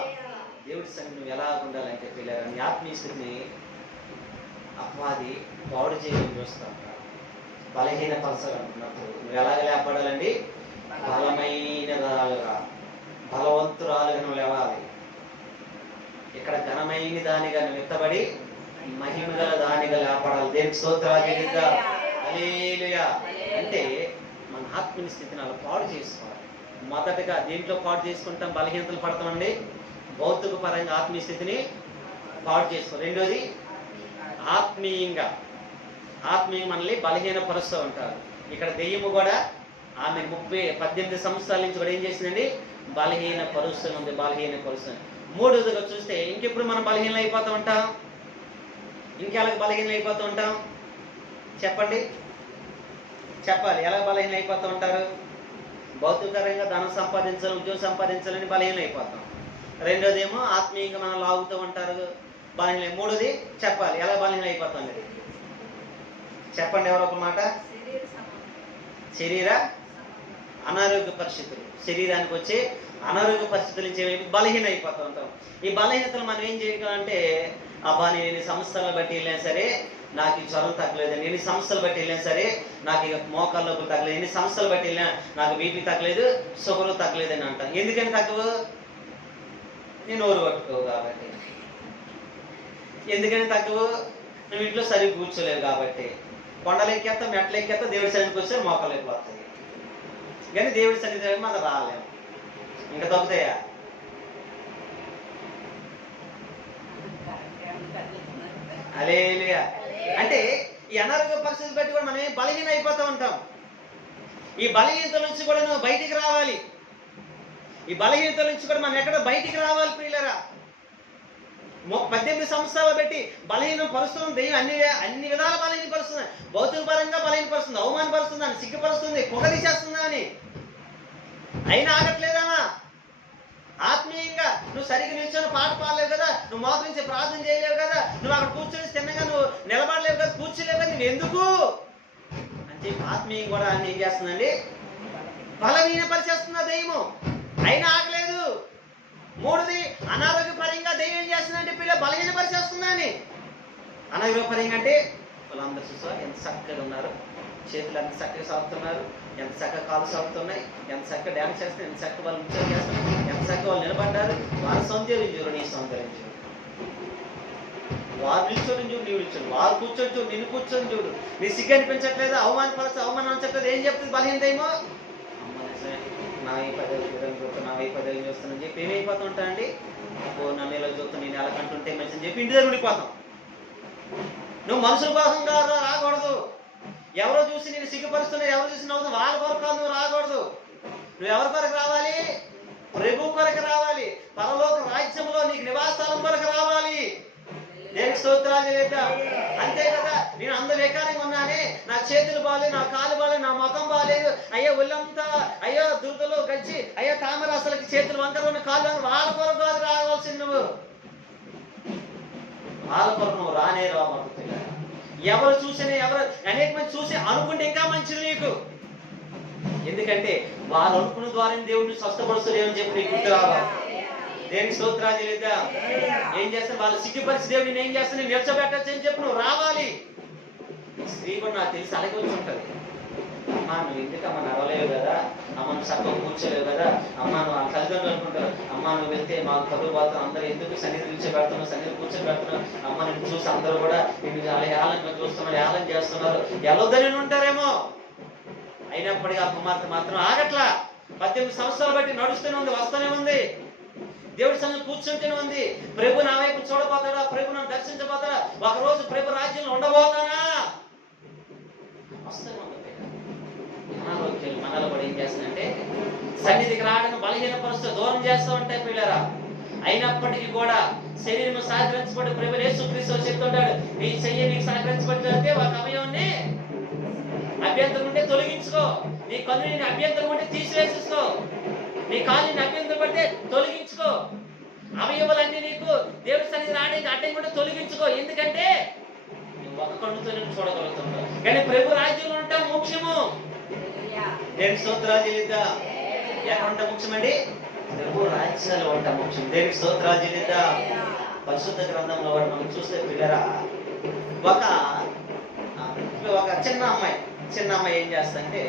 దేవుడి సన్నిధి నువ్వు ఎలా ఉండాలంటే పిల్లలు, నీ ఆత్మీయస్థితిని అపవాది పాడు చేయడం చూస్తాం. బలహీన పరచాలనుకున్నప్పుడు నువ్వు ఎలాగ లేపబడాలండి? బలమైనదాలుగా, బలవంతురాలుగా నువ్వు లేవాలి. ఇక్కడ ఘనమైన దానిగా నువ్వు ఎత్తబడి మహిమ గల దానిగా లేపడాలి. దేనికి స్తోత్రాలు చెల్లిద్దాం. హల్లెలూయా. అంటే మన ఆత్మీయ స్థితిని అలా పాడు చేసుకోవాలి. మొదటగా దేంట్లో పాడు చేసుకుంటాం? బలహీనతలు పడతామండి. భౌతిక పరంగా ఆత్మీయ స్థితిని పాడు చేసుకో. రెండోది ఆత్మీయంగా మనల్ని బలహీనపరుస్తూ ఉంటారు. ఇక్కడ దెయ్యము కూడా ఆమె 18 సంవత్సరాల నుంచి కూడా ఏం చేసిందండి? బలహీనపరుస్తుంది. మూడోదిగా చూస్తే ఇంకెప్పుడు మనం బలహీనలు అయిపోతూ ఉంటాం. ఇంకెలా బలహీనలు అయిపోతూ ఉంటాం చెప్పండి, చెప్పాలి. ఎలా బలహీనలు అయిపోతూ ఉంటారు? భౌతికరంగా ధనం సంపాదించాలి, ఉద్యోగం సంపాదించాలని బలహీనలు అయిపోతాం. రెండోది ఏమో ఆత్మీయంగా మనం లాగుతూ ఉంటారు, బలహీన. మూడోది చెప్పాలి, ఎలా బలహీనలు అయిపోతాం మీరు చెప్పండి. ఎవరో ఒక మాట. శరీర అనారోగ్య పరిస్థితులు, శరీరానికి వచ్చే అనారోగ్య పరిస్థితుల నుంచి బలహీన అయిపోతూ ఉంటాం. ఈ బలహీనతలు మనం ఏం చేయాలంటే, అబ్బా నేను ఎన్ని సంవత్సరాలు బట్టి వెళ్ళినా సరే నాకు ఈ జ్వరం తగ్గలేదు, ఎన్ని సంవత్సరాలు బట్టి వెళ్ళినా సరే నాకు ఇక మోకాళ్ళ నొప్పులు తగ్గలేదు, ఎన్ని సంవత్సరాలు బట్టి వెళ్ళినా నాకు బీపీ తగ్గలేదు, షుగర్ తగ్గలేదు అని అంటాం. ఎందుకని తగ్గవు? నేను నోరు పట్టుకోవు కాబట్టి. ఎందుకని తగ్గవు? నువ్వు ఇంట్లో సరిగ్గా కూర్చోలేవు కాబట్టి. కొండలు ఎక్కేస్తా, మెట్లు ఎక్కేస్తా, దేవుడి సన్నిధికి వస్తే మోకాలు అయిపోతాయి. కానీ దేవుడి సన్నిధి మనం రాలేము. ఇంకా తగ్గుతాయా? హల్లెలూయా. అంటే ఈ అనారోగ్య పరిస్థితులు బట్టి కూడా మనం బలహీన అయిపోతూ ఉంటాం. ఈ బలహీనత నుంచి కూడా నువ్వు బయటికి రావాలి. ఈ బలహీనత నుంచి కూడా మనం ఎక్కడ బయటికి రావాలి ప్రియులరా. 18 సంవత్సరాలు బట్టి బలహీనం పరుస్తుంది దెయ్యం. అన్ని విధాల బలహీనపరుస్తుంది. భౌతిక పరంగా బలహీనపరుస్తుంది, అవమానపరుస్తుంది, అని సిగ్గుపరుస్తుంది, పొగదీసేస్తుందా అని. అయినా ఆగట్లేదామా? ఆత్మీయంగా నువ్వు సరిగ్గా నిల్చొని పాట పాడలేవు కదా, నువ్వు మోకరించి ప్రార్థన చేయలేవు కదా, నువ్వు అక్కడ కూర్చొని తిన్నగా నువ్వు నిలబడలేవు కదా, కూర్చోలేవు కదా, నువ్వు ఎందుకు అని చెప్పి ఆత్మీయంగా కూడా అన్ని ఏం చేస్తుందండి? బలహీనపరిచేస్తుందా దెయ్యము. అయినా ఆగలేదు. మూడోది అనారోగ్యపరంగా దెయ్యం ఏం చేస్తుందంటే పిల్ల బలహీనపరిచేస్తుందా అని. అనారోగ్యపరంగా అంటే వాళ్ళందరూ చూసా ఎంత చక్కగా ఉన్నారు, చేతులు ఎంత చక్కగా సాగుతున్నారు, ఎంత చక్కగా కాలు సాగుతున్నాయి, ఎంత చక్కగా డ్యాన్స్ చేస్తున్నారు, ఎంత చక్కగా వాళ్ళు నృత్యం చేస్తున్నారు, ఎంత చక్కగా వాళ్ళు నిలబడ్డారు. వాళ్ళ సౌందర్యం చూడు, నీ సౌందర్యం చూడు. వారు నిల్చొని చూడు, నీవు నిల్చొని, వారు కూర్చొని చూడు, నిన్ను కూర్చొని చూడు. నీ సిగ్గు అనిపించట్లేదు, అవమానం చెప్పలేదు. ఏం చెప్తుంది బలహీనతేమో? అమ్మ నిజమే, నా ఈ పదవి చూస్తాను, నా ఈ పదవి చూస్తానని చెప్పి ఏమైపోతూ ఉంటానండి. అబ్బో నన్ను ఇలా చూస్తాను, నేను ఎలా కంటుంటే మంచిని చెప్పి ఇంటి దగ్గర ఉండిపోతాం. నువ్వు మనుషుల కోసం కాదు రాకూడదు. ఎవరో చూసి నేను సిగ్గుపరుస్తున్నా, ఎవరు చూసి నవ్వుతూ వాళ్ళ కొరకు కాదు నువ్వు రాకూడదు. నువ్వు ఎవరి కొరకు రావాలి? ప్రభు కొరకు రావాలి. పరలోక రాజ్యంలో నీకు నివాసస్థానం కొరకు రావాలి. దేవునికి స్తోత్రాలు చేద్దాం. అంతే కదా. నేను అందవికారంగా ఉన్నానే, నా చేతులు బాగాలేదు, నా కాలు బాగాలేదు, నా ముఖం బాగాలేదు, అయ్యో ఒళ్ళంతా అయ్యో దుర్గలు గచ్చి, అయ్యో తామర అసలకి చేతులు వంకర ఉన్న కాళ్ళు, వాళ్ళ కొరకు కాదు రావాల్సింది నువ్వు. వాళ్ళ కొరకు నువ్వు రానే రావనుకుంటున్నా. ఎవరు చూసినా ఎవరు అనేక మంది చూసి అనుకుంటే ఇంకా మంచిది నీకు. ఎందుకంటే వాళ్ళు అనుకున్న ద్వారా దేవుడిని స్వస్థపరుస్తలేమని చెప్పి నీకు గుర్తు రావాలి. దేనికి స్తోత్రాలు లేదా? ఏం చేస్తాను? వాళ్ళు సిగ్గుపరిచి దేవుడు నేను ఏం చేస్తాను, నేను నిల్చోబెట్టచ్చు అని చెప్పి నువ్వు రావాలి. స్త్రీ కూడా నాకు తెలిసి అలాగే వచ్చి ఉంటుంది. అమ్మా నువ్వు ఎందుకమ్మా నడవలేవు కదా, అమ్మ నువ్వు చక్కగా కూర్చోలేవు కదా, అమ్మ నువ్వు ఆ తల్లిదండ్రులు అనుకుంటారు, అమ్మ నువ్వు వెళ్తే మాకు కదువు పోతాం, అందరూ ఎందుకు సన్నిధి నిల్చోబెడుతున్నావు, సన్నిధి కూర్చోబెడుతున్నావు, అమ్మ నేను చూసి అందరూ కూడా నేను చాలా ఏళంగా చూస్తున్నారు, ఏళం చేస్తున్నారు, ఎలొద్దని ఉంటారేమో. అయినప్పటికీ ఆ కుమార్తె మాత్రం ఆగట్లా. 18 సంవత్సరాలు బట్టి నడుస్తూనే ఉంది, వస్తూనే ఉంది, దేవుడి సన్నిధిలో కూర్చుంటూనే ఉంది. ప్రభు నా వైపు చూడబోతాడా, ప్రభు నన్ను దర్శించబోతాడా, ఒకరోజు ప్రభు రాజ్యంలో ఉండబోతానా, వస్తూనే ఉంది. అనారోగ్యాలు మనలో కూడా ఏం చేస్తానంటే సన్నిధికి రావడానికి బలహీనపరుస్తూ దూరం చేస్తూ ఉంటాయి పిల్లరా. అయినప్పటికీ కూడా శరీరం సహకరించబడి ప్రభు యేసుక్రీస్తు చెప్తుంటాడు, నీ చెయ్యి నీకు సహకరించబడితే ఒక అవయవాన్ని అభ్యంతరం ఉంటే తొలగించుకో, నీ కన్ను నేను అభ్యంతరం ఉంటే తీసివేసుకో, నీ కాలు నేను అభ్యంతరం పడితే తొలగించుకో, అవయవాలన్నీ నీకు దేవుడి సన్నిధి రావడానికి అడ్డం కూడా తొలగించుకో. ఎందుకంటే నువ్వు ఒక కన్నుతో నేను చూడగలుగుతున్నావు, కానీ ప్రభు రాజ్యంలో ఉంటాం ముఖ్యము. దేవునికి స్తోత్రాలు చెల్లిద్దా. ఎక్కడ ఉంటా ముఖ్యమండి? ప్రభు రాజ్యాలు ఉంటాం ముఖ్యం. దేవునికి స్తోత్రాలు చెల్లిద్దా. పరిశుద్ధ గ్రంథంలో మనం చూస్తే పిల్లరా, ఒక చిన్న అమ్మాయి ఏం చేస్తంటే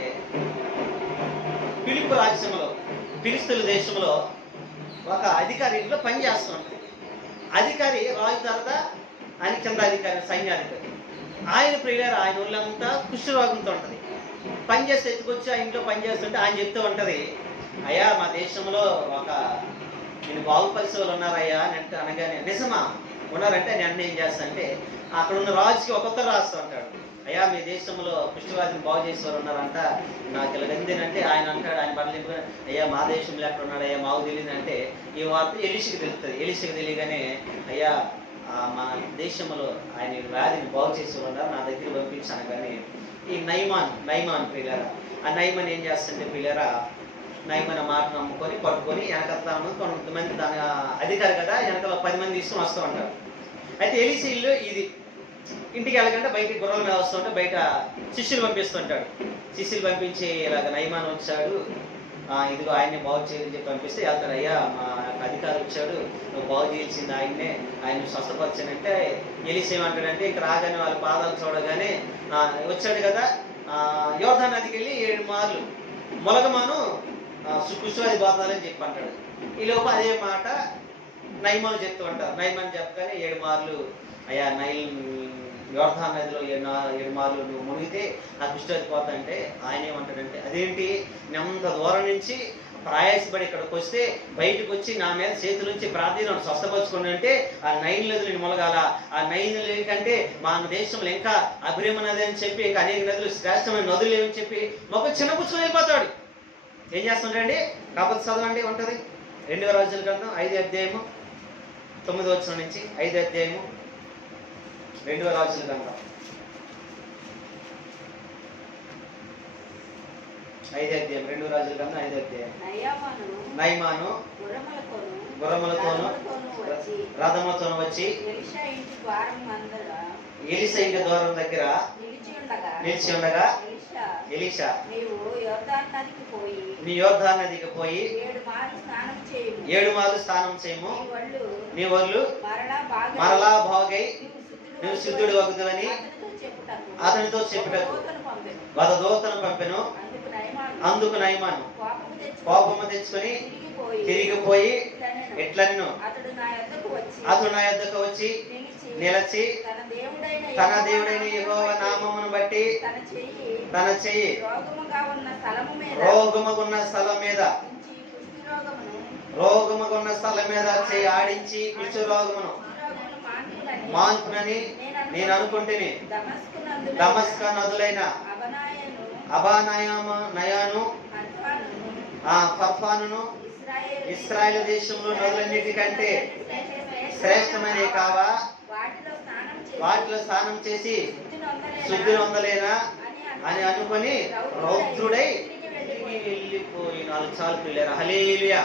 ఫిలిప్పు రాజ్యంలో, ఫిలిస్తీన్ల దేశంలో ఒక అధికారి ఇంట్లో పని చేస్తూ ఉంటుంది. అధికారి రాజు తర్వాత ఆయన కింద అధికారి, సైన్యాధికారి. ఆయన ప్రియులారు ఆయన ఊళ్ళంతా కుష్ఠరోగంతో ఉంటుంది. పని చేస్తే ఎత్తుకొచ్చి ఆ ఇంట్లో పని చేస్తుంటే ఆయన చెప్తూ ఉంటది, అయ్యా మా దేశంలో నేను బాగుపరిచే వాళ్ళు ఉన్నారయ్యా అని అనగానే, నిజమా ఉన్నారంటే నేను ఏం చేస్తానంటే అక్కడ ఉన్న రాజుకి ఒక్కొక్కరు రాస్తూ ఉంటాడు, అయ్యా మీ దేశంలో కుష్ఠవ్యాధిని బాగు చేసేవారు ఉన్నారంట, నాకు ఇలా ఎందుకంటే ఆయన అంటాడు, ఆయన పడలేకపోయినా అయ్యా మా దేశంలో ఎక్కడ ఉన్నాడు అయ్యా మాకు తెలియదు అంటే ఈ వార్త ఎలీషకి తెలుస్తుంది. ఎలీషకి తెలియగానే అయ్యా మా దేశంలో ఆయన వ్యాధిని బాగు చేసేవారు ఉన్నారు, నా దగ్గర పంపించాను. కానీ ఈ నైమాన్ పిల్లరా, ఆ నైమాన్ ఏం చేస్తుంటే పిల్లరా, నైమాన్ మాట నమ్ముకొని పట్టుకొని వెనకత్తా కొంతమంది దాని అధికారి కదా వెనకాల 10 మంది తీసుకొని వస్తూ ఉంటారు. అయితే ఎలీషా ఇల్లు ఇది, ఇంటికి వెళ్ళకంటే బయటికి గుర్రాల మీద వస్తుంటే బయట శిష్యులు పంపిస్తుంటాడు. శిష్యులు పంపించి ఇలాగ నైమాన్ వచ్చాడు, ఇదిగో ఆయన్ని బాగు చేయాలని చెప్పి పంపిస్తే వెళ్తాడు. అయ్యా మా అధికారి వచ్చాడు, నువ్వు బాగు చేయాల్సింది ఆయన స్వస్థపరిచానంటే ఎలీషా ఏమంటాడంటే ఇక రాగానే వాళ్ళ పాదాలు చూడగానే వచ్చాడు కదా, యోర్దాను నదికి వెళ్ళి 7 మార్లు మొలగమాను కుష్ఠవ్యాధి బాధాలని చెప్పి అంటాడు. ఈ లోపు అదే మాట నైమాన్ చెప్తూ ఉంటారు. నైమాన్ చెప్పగానే 7 మార్లు అయ్యా యోర్దాను నదిలో 7 మార్లు నువ్వు మునిగితే ఆ కుష్ఠవ్యాధి పోతాంటే ఆయన ఏమంటాడంటే, అదేంటి నెంత దూరం నుంచి ప్రయాసపడి ఇక్కడికి వస్తే బయటకు వచ్చి నా మీద చేతుల నుంచి ప్రార్థనను స్వస్థపరచుకుని అంటే ఆ 9 నదులు మొలగాల, ఆ 9 నదులు కంటే మా దేశంలో ఇంకా అభిరేమ నది అని చెప్పి ఇంకా అనేక నదులు శ్రేష్టమైన నదులు ఏమని చెప్పి మొక్క చిన్న పుచ్చుకొని వెళ్ళిపోతాడు. ఏం చేస్తుంటాడండి? కాకపోతే చదవండి ఉంటుంది 2వ రాజుల గ్రంథం 5వ అధ్యాయము 9వ వచనం నుంచి 5వ అధ్యాయము 2వ రాజుల గ్రంథం 5వ అధ్యాయం 2వ రాజుల గ్రంథం 5వ అధ్యాయం. నైమాను గుర్రములతోను రథములతోను వచ్చి ఎలీషా ఇంటి ద్వారం దగ్గర నిలిచి ఉండగా ఎలీషా నీ యోర్దాను నదికి పోయి 7 మార్లు స్నానం చేయము, నీ ఒళ్ళు మరలా బాగై నువ్వు శుద్ధుడు వగుదువని అతనితో చెప్పుటకు వారి దూతను పంపెను. అందుకు నయమాను కోపము తెచ్చుకొని తిరిగిపోయి ఎట్లను అతడు నా యొద్దకు వచ్చి నిలచి తన దేవుడైన యెహోవా నామమును బట్టి తన చెయ్యి రోగముగున్న స్థలం మీద చెయ్యి ఆడించి కుష్టు రోగమును మాన్పునని నేను అనుకుంటుని దమస్క నదులైన అబానయాను ఫర్ఫానును ఇశ్రాయేలు దేశంలో నదులన్నిటికంటే శ్రేష్టమైన కావా వాటిలో స్నానం చేసి శుద్ధి నొందలేనా అని అనుకొని రౌద్రుడై వెళ్ళిపోయి 4 సార్లు పిల్లలు. హల్లెలూయా.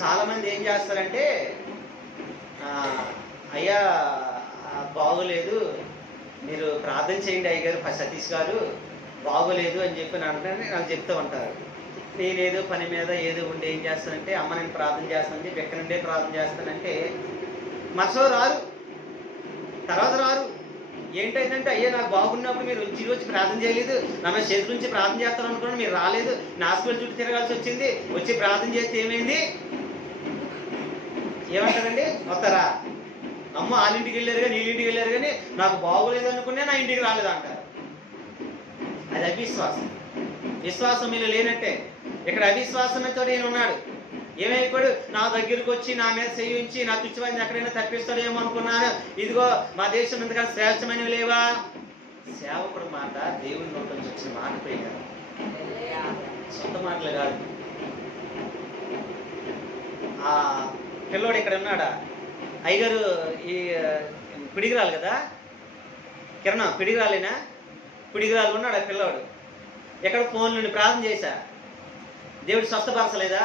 చాలా మంది ఏం చేస్తారంటే అయ్యా బాగోలేదు, మీరు ప్రార్థన చేయండి అయ్యగారు సతీష్ గారు, బాగోలేదు అని చెప్పి నాకు చెప్తూ ఉంటారు. నేనేదో పని మీద ఏదో ఉండి ఏం చేస్తానంటే అమ్మ నేను ప్రార్థన చేస్తానని చెప్పి ఎక్కడి నుండే ప్రార్థన చేస్తానంటే మనసులో రారు, తర్వాత రారు. ఏంటంటే అయ్యా నాకు బాగున్నప్పుడు మీరు వచ్చి ప్రార్థన చేయలేదు, నా మీద చేతి నుంచి ప్రార్థన చేస్తాను అనుకున్నాను, మీరు రాలేదు, నా హాస్పిటల్ చుట్టూ తిరగాల్సి వచ్చింది, వచ్చి ప్రార్థన చేస్తే ఏమైంది ఏమంటారండి? వస్తారా అమ్మ వాళ్ళ ఇంటికి వెళ్ళారు కానీ వీళ్ళింటికి వెళ్ళారు కానీ నాకు బాగోలేదు అనుకునే నా ఇంటికి రాలేదు అంటారు. అది అవిశ్వాసం. విశ్వాసం మీరు లేనట్టే. ఇక్కడ అవిశ్వాసంతో నేను ఉన్నాడు. ఏమైపోయాడు? నా దగ్గరకు వచ్చి నా మీద చేయించి నా తుచ్చివాడిని ఎక్కడైనా తప్పిస్తాడేమో అనుకున్నాను. ఇదిగో మా దేశం ఎందుకంటే శ్రేష్టమైనవి లేవా? సేవకుడు మాట దేవుని నోటి నుంచి వచ్చిన మాట పోయారు, సొంత మాటలు కాదు. ఆ పిల్లోడు ఇక్కడ ఉన్నాడా? అయ్యగారు ఈ పిడిగిరాలు కదా, కిరణం పిడిగిరాలేనా? పిడిగిరాలు ఉన్నాడు ఆ పిల్లోడు. ఎక్కడ ఫోన్ నుండి ప్రార్థన చేశా, దేవుడు స్వస్థపరచలేదా?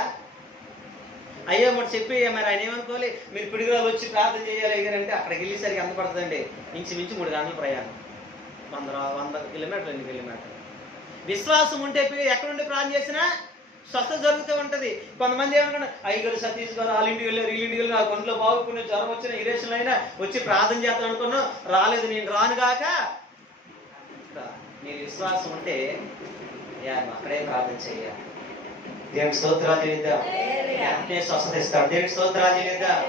అయ్యో మరి చెప్పి మరి ఆయన ఏమనుకోవాలి, మీరు పిడిగిరాలు వచ్చి ప్రార్థన చేయాలి అయ్యారంటే అక్కడికి వెళ్ళేసరికి ఎంత పడుతుందండి? ఇంచుమించు 3 గంటల ప్రయాణం, 100 కిలోమీటర్లు 2 కిలోమీటర్లు. విశ్వాసం ఉంటే ఎక్కడుండి ప్రార్థన చేసినా స్వస్థత జరుగుతూ ఉంటుంది. కొంతమంది ఏమనుకున్నా అయ్యగారు సతీష్ గారు వాళ్ళ ఇంటికి వెళ్ళారు వీళ్ళ ఇంటికి వెళ్ళి నాకు ఒంట్లో బాగుకునే జ్వరం వచ్చిన ఇరేషన్ అయినా వచ్చి ప్రార్థన చేస్తాను అనుకున్నాను, రాలేదు, నేను రాను గాక. మీరు విశ్వాసం ఉంటే అక్కడే ప్రార్థన చేయాలి. దేవుని స్తోత్రాలు చేద్దాం. నేను స్వస్థత ఇస్తాను. దేవుని స్తోత్రాలు చేద్దాం.